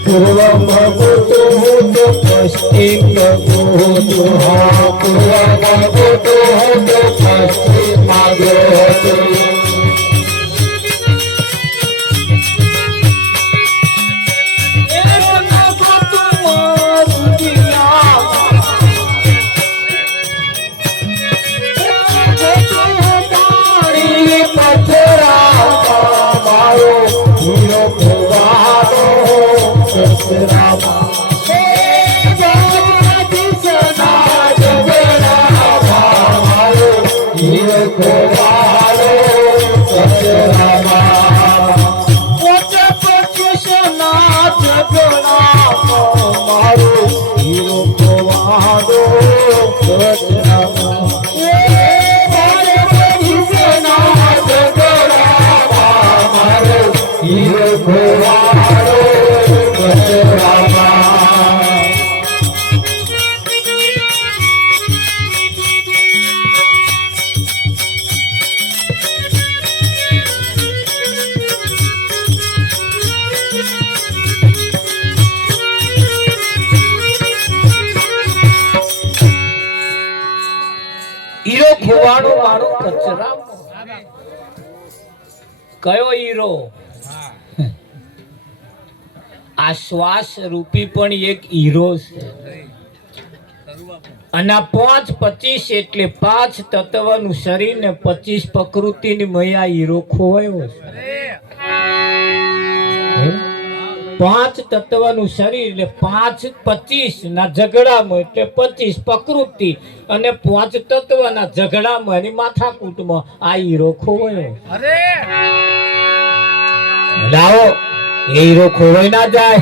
પૂર્વમાં ગોતો હું તો પશ્ચિમમાં ગોતો, હા પૂર્વમાં ગોતો હું તો પશ્ચિમમાં ગોતો. હીરો ખોવાનો મારો કચરા. કયો હીરો? આ શ્વાસ રૂપી પણ એક હીરો છે. અને 5-25 એટલે 5 તત્વનું શરીર ને 25 પ્રકૃતિની મયા હીરો ખોવાયો છે. 5 તત્વનું શરીર એટલે 5-25 ના ઝઘડામાં એટલે 25 પ્રકૃતિ અને 5 તત્વના ઝઘડામાં એની માથાકૂટમાં આ હીરો ખોવાયો. લાવો એ હીરો ખોવાઈ ના જાય.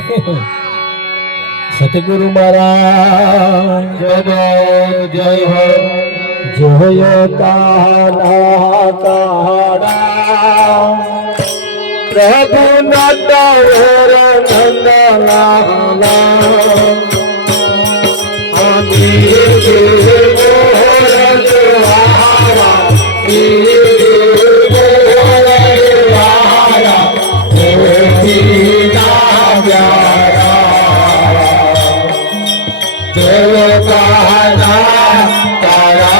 સતગુરુ મહારાજ જય હો જય કાના કાળા પ્રભુ નંદવર નંદલાલા તારા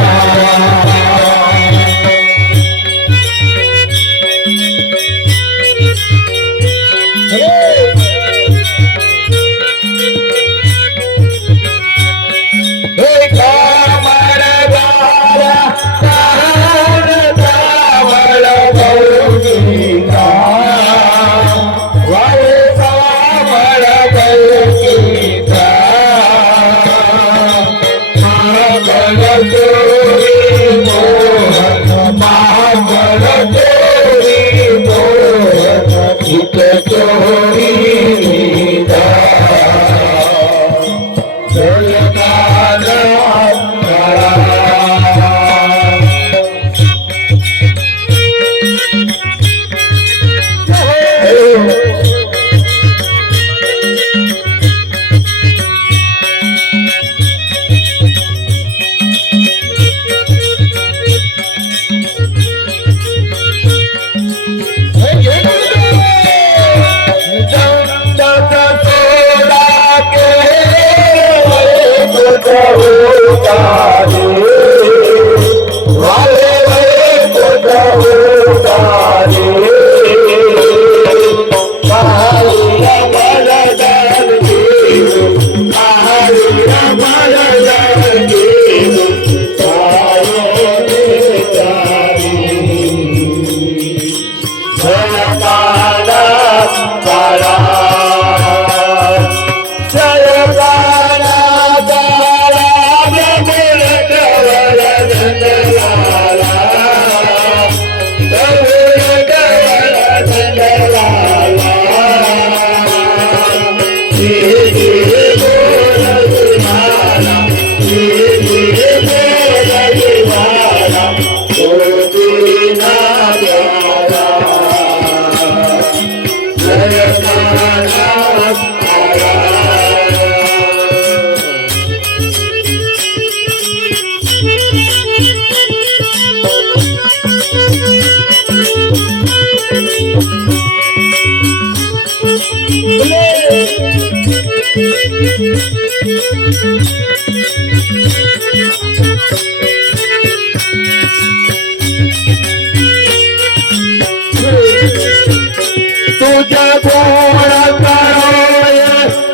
तुझ्या गोड करोय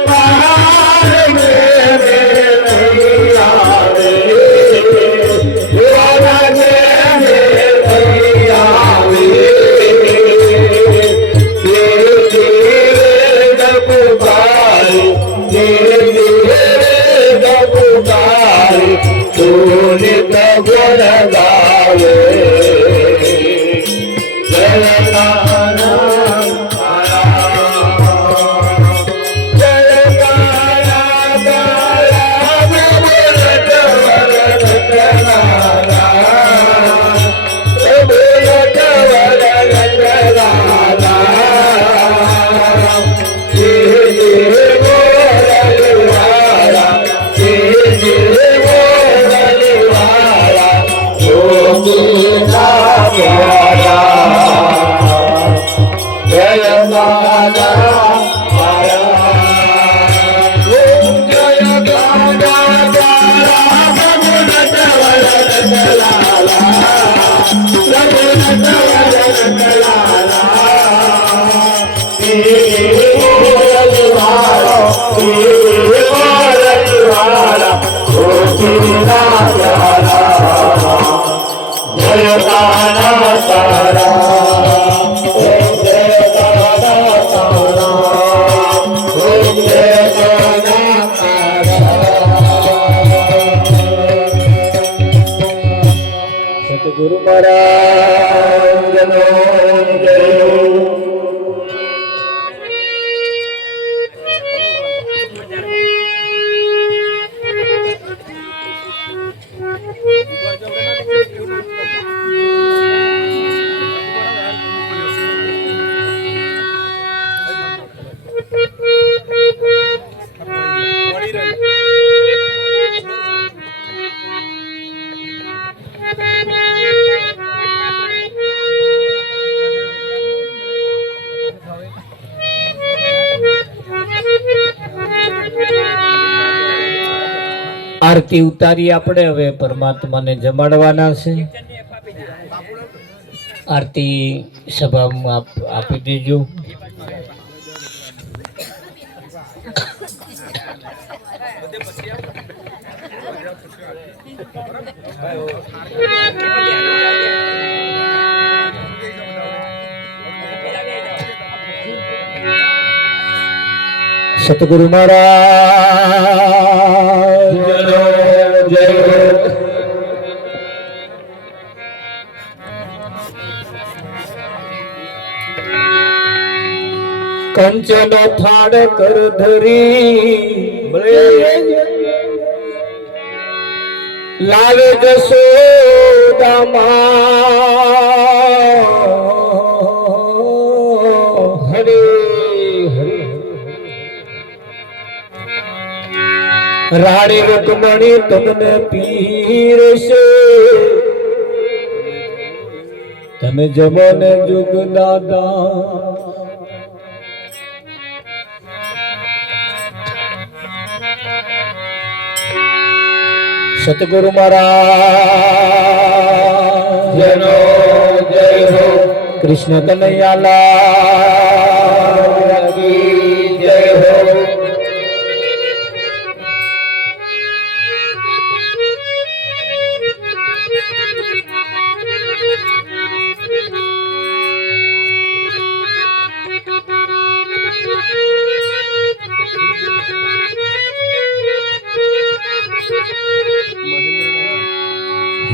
पहाड मेरे भैया रे भैया तूने गोड़ गावे सतगुरु महाराज આરતી ઉતારી આપણે હવે પરમાત્માને જમાડવાના છે. આરતી સભામાં આપી દેજો. सतगुरु महाराज जय हो. कंचन थाड़ कर धरी लावे जसोदा हरे हरे राणी रुक्मणी तुमने पीर से तमे जमो ने जुग दादा सतगुरु महाराज जय हो. कृष्ण कन्हैया लाल की जय हो.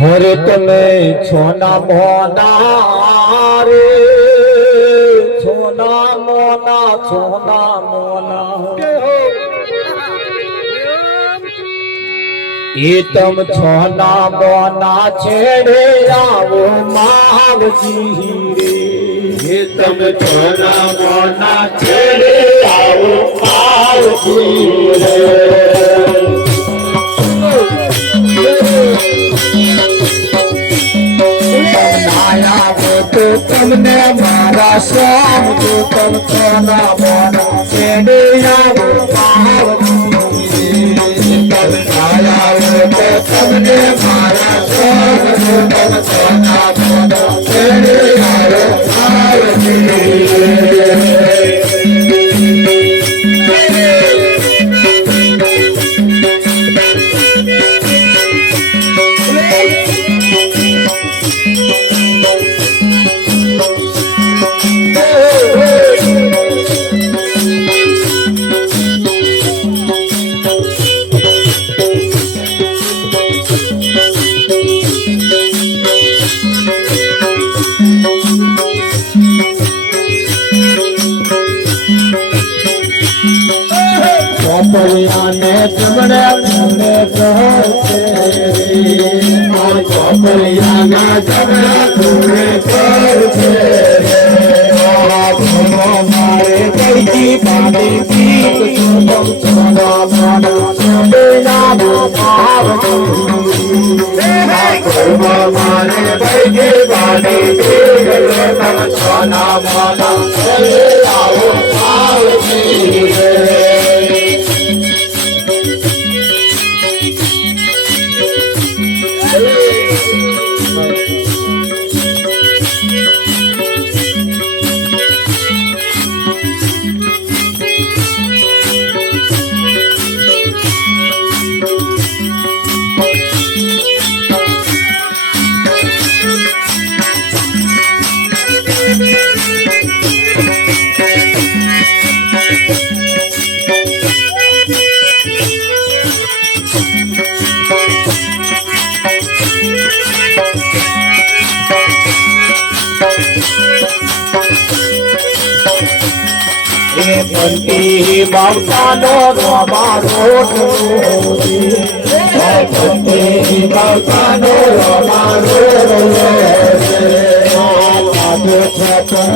हरे तमे छोना मोना रे छोना मोना એ તમ છોના મોના છેડે આવો માવજી રે એ તમ છોના મોના છેડે આવો માવજી રે તો તમને મારા સ્વામ તો તમ છોના મોના છેડે આવો માવજી તમને મારા તમ સોના મોના છેડે ચોપલિયાને જમણે મને કહે ચોપલિયાના જમણે તુમે કરશે મારે કઈથી પાણી પીત ચુંબક છોના મોના છેડેના મારે કઈથી પાણી પીત તમ છોના મોના છેડે આવો આવજી બંટી બાવતાનો રમારો બંટી બાવતાનો રમારો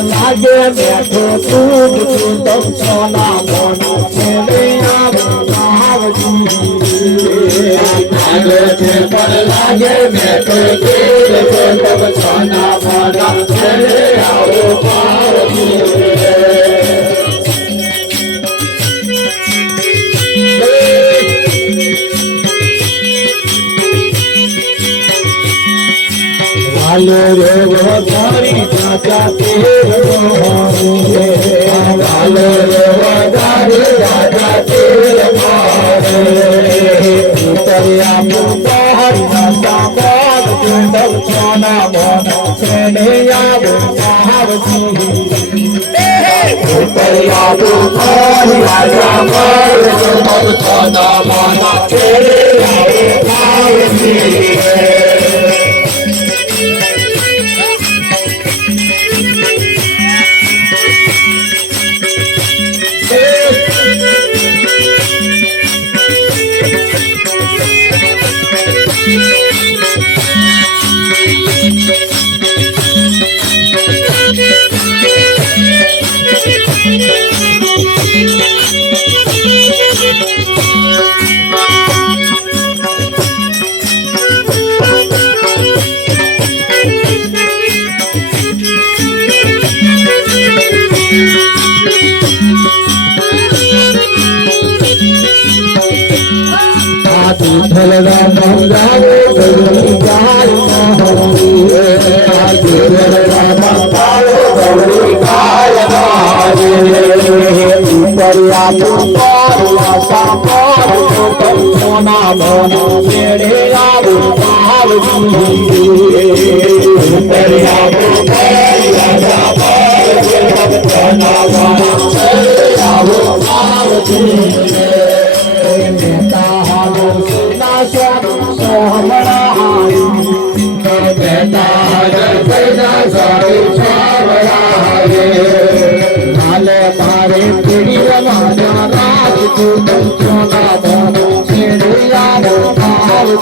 લાગે બેઠો તું તમ સોના મોના છેડે લાગે બેઠો તમ સોના મોના છેડે આવો હાલો રે વધારી રાજા તેર મારે હાલો રે વધારી રાજા તેર મારે ઉતર્યા મુબાહર રાજા બાદ ચુંડલ સોના મોના છેડે આવો માવજી ઉતર્યા મુબાહર રાજા બાદ ચુંડલ સોના મોના છેડે આવો માવજી ભલરા મંગાવો ગૌરી ગાય મંગાવો ગૌરી ગાય સોના મોના છેડે આવો મારે પીડી રાજ તું સોના મોના છેડે આવો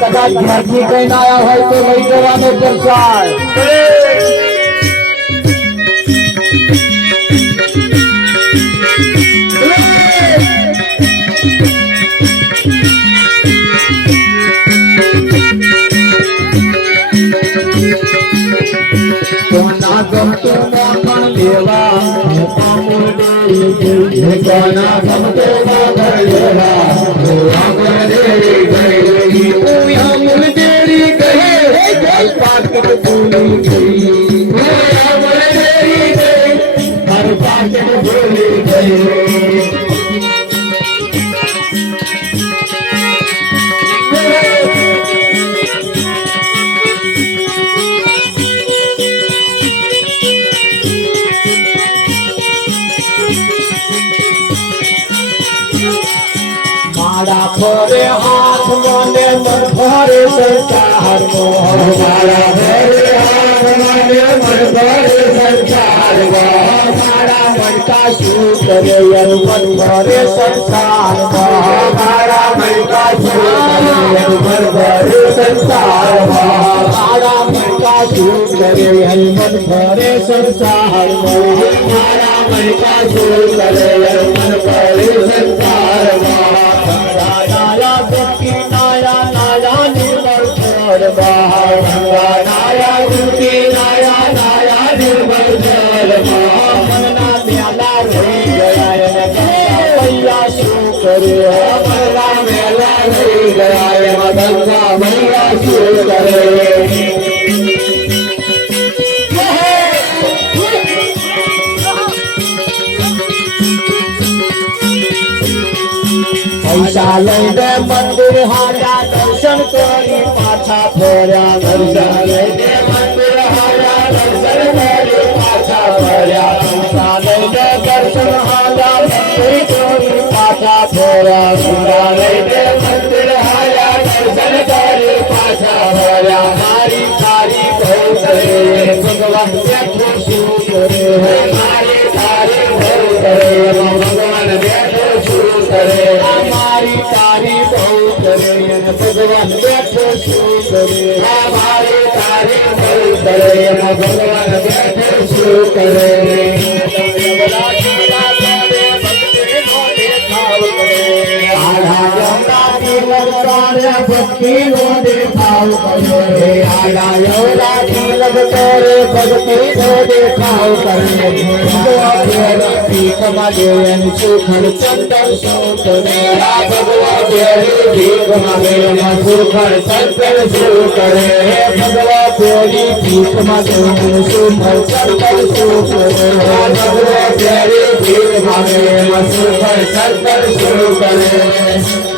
કદાચ ઘરથી કઈ ના આવ્યા હોય તો લઈ જવાનો પ્રસાદ ગમતો પણ લેવા कोना गमतो घर जोड़ा आंगन देरी गई आंगन देरी गई जल पाकट भूली गई आंगन देरी गई हर पाकट भूली गई मारा भरे हाथ माने मन भरे संसार मोह मारा भरे हाथ माने मन भरे संसार मोह मारा मन का सुख करे यन मन भरे संसार मोह मारा मन का सुख करे यन मन भरे संसार मोह मारा मन का सुख करे यन मन भरे संसार मोह मारा मन का सुख करे यन मन भरे संसार मोह नाया दुखी नाया नाया निर्मल जल बहार नाया दुखी नाया नाया निर्मल जल बहार मना मेला रही गया मैया शू करे मना मेला रही गया गंगा मैया शू करे पैसा लैने मंदिर हारा दर्शन करी पाछा फेरा दर्शन लैने मंदिर हारा दर्शन करी पाछा फेरा पैसा लैने दर्शन हारा मंदिर करी पाछा फेरा पैसा लैने मंदिर हारा दर्शन करी पाछा फेरा मारी थारी बहुत रे भगवान बैठो शू करे मारी थारी बहुत रे भगवान बैठो शू करे हमारी तारी बहुत करे भगवान बैठो शू करे हमारी तारी बहुत करे भगवान बैठो शू करे आधा यौला की लड़काने भक्ति नो देखाव करे आधा यौला की लड़काने भक्ति नो देखाव करे भीख मांगे सुखन चंदन सो करे भगवान भीख मांगे सुखन चंदन सो करे भगवान भीख मांगे सुखन चंदन सो करे भगवान भीख मांगे सुखन चंदन सो करे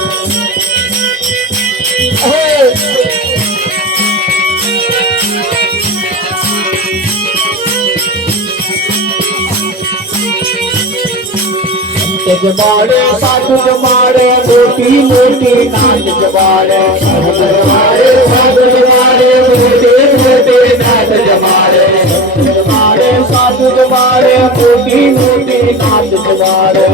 जमाड़े साधु जमाड़े मोटी मोटी नाच जमाड़े साधु जमाड़े मोटे मोटे नाच जमाड़े जमाड़े साधु जमाड़े मोटी मोटी नाच जमाड़े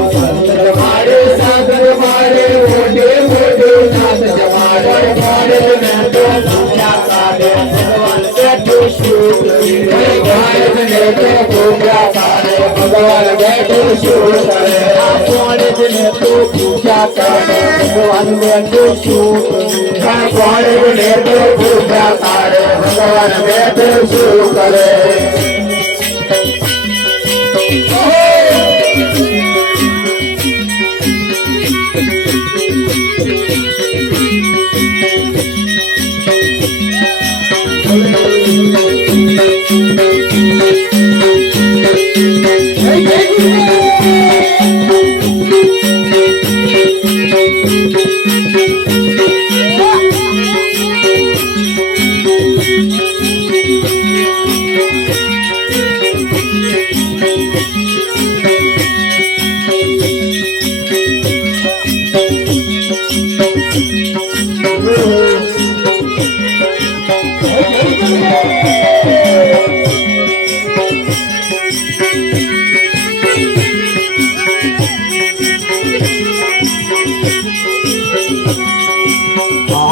जमाड़े साधु जमाड़े मोटे मोटे नाच जमाड़े मारे में तो क्या करे भगवान बैठो शू करे मारे में तो क्या करे भगवान बैठो शू करे कौन दिन तो पूजा करे भगवान बैठो शू करे कौन दिन तो पूजा करे भगवान बैठो शू करे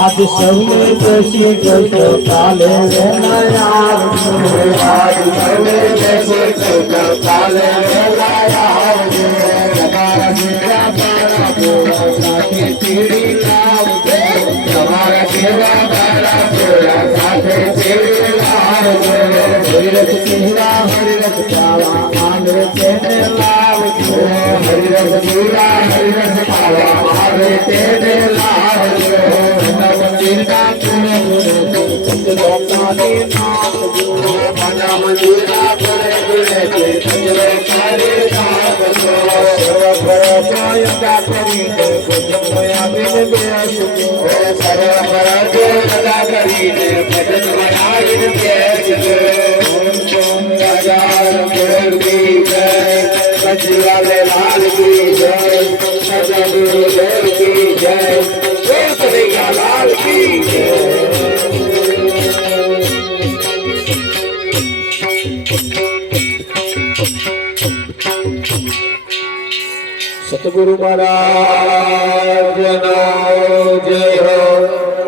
आज सबने जैसे जैसे काले नया आज सबने जैसे जैसे काले नया हमारा मेरा बारा बोला साथी तेरी लाभ हमारा तेरा बारा बोला साथी तेरी लाभ हरिरथ तेरा हरिरथ चावा आंध्र तेरे लाभ હરિરસ પીરા હરિરસ પાવા આવે તેને લાવજો મંદિરના ચૂને લોકનાની નામ જો મના મંદિરના ચૂને ચૂને કંજરે કારે નામજો સર્વ પ્રજોયતા કરીને ભજનમયા બિન બેસજો સર્વ પ્રજોયતા કરીને ભજનમયા બિન બેસજો રાજા કી જય સચિવાલય લાલ કી જય સદા ગુરુદેવ કી જય કનૈયા લાલ કી જય સતગુરુ મહારાજનો જય હો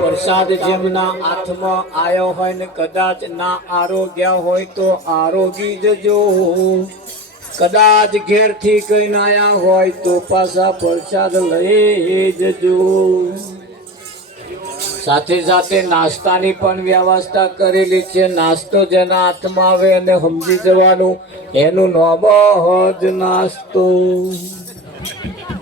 પ્રસાદ જેમના હાથમાં આવ્યો હોય ને કદાચ ના આરોગ્ય હોય તો આરોગી જજો કદાચ ઘેરથી કઈ આયા હોય તો પાછા પ્રસાદ લઈ જજો સાથે સાથે નાસ્તાની પણ વ્યવસ્થા કરેલી છે નાસ્તો જેના હાથમાં આવે અને સમજી જવાનું એનું નામ જ નાસ્તો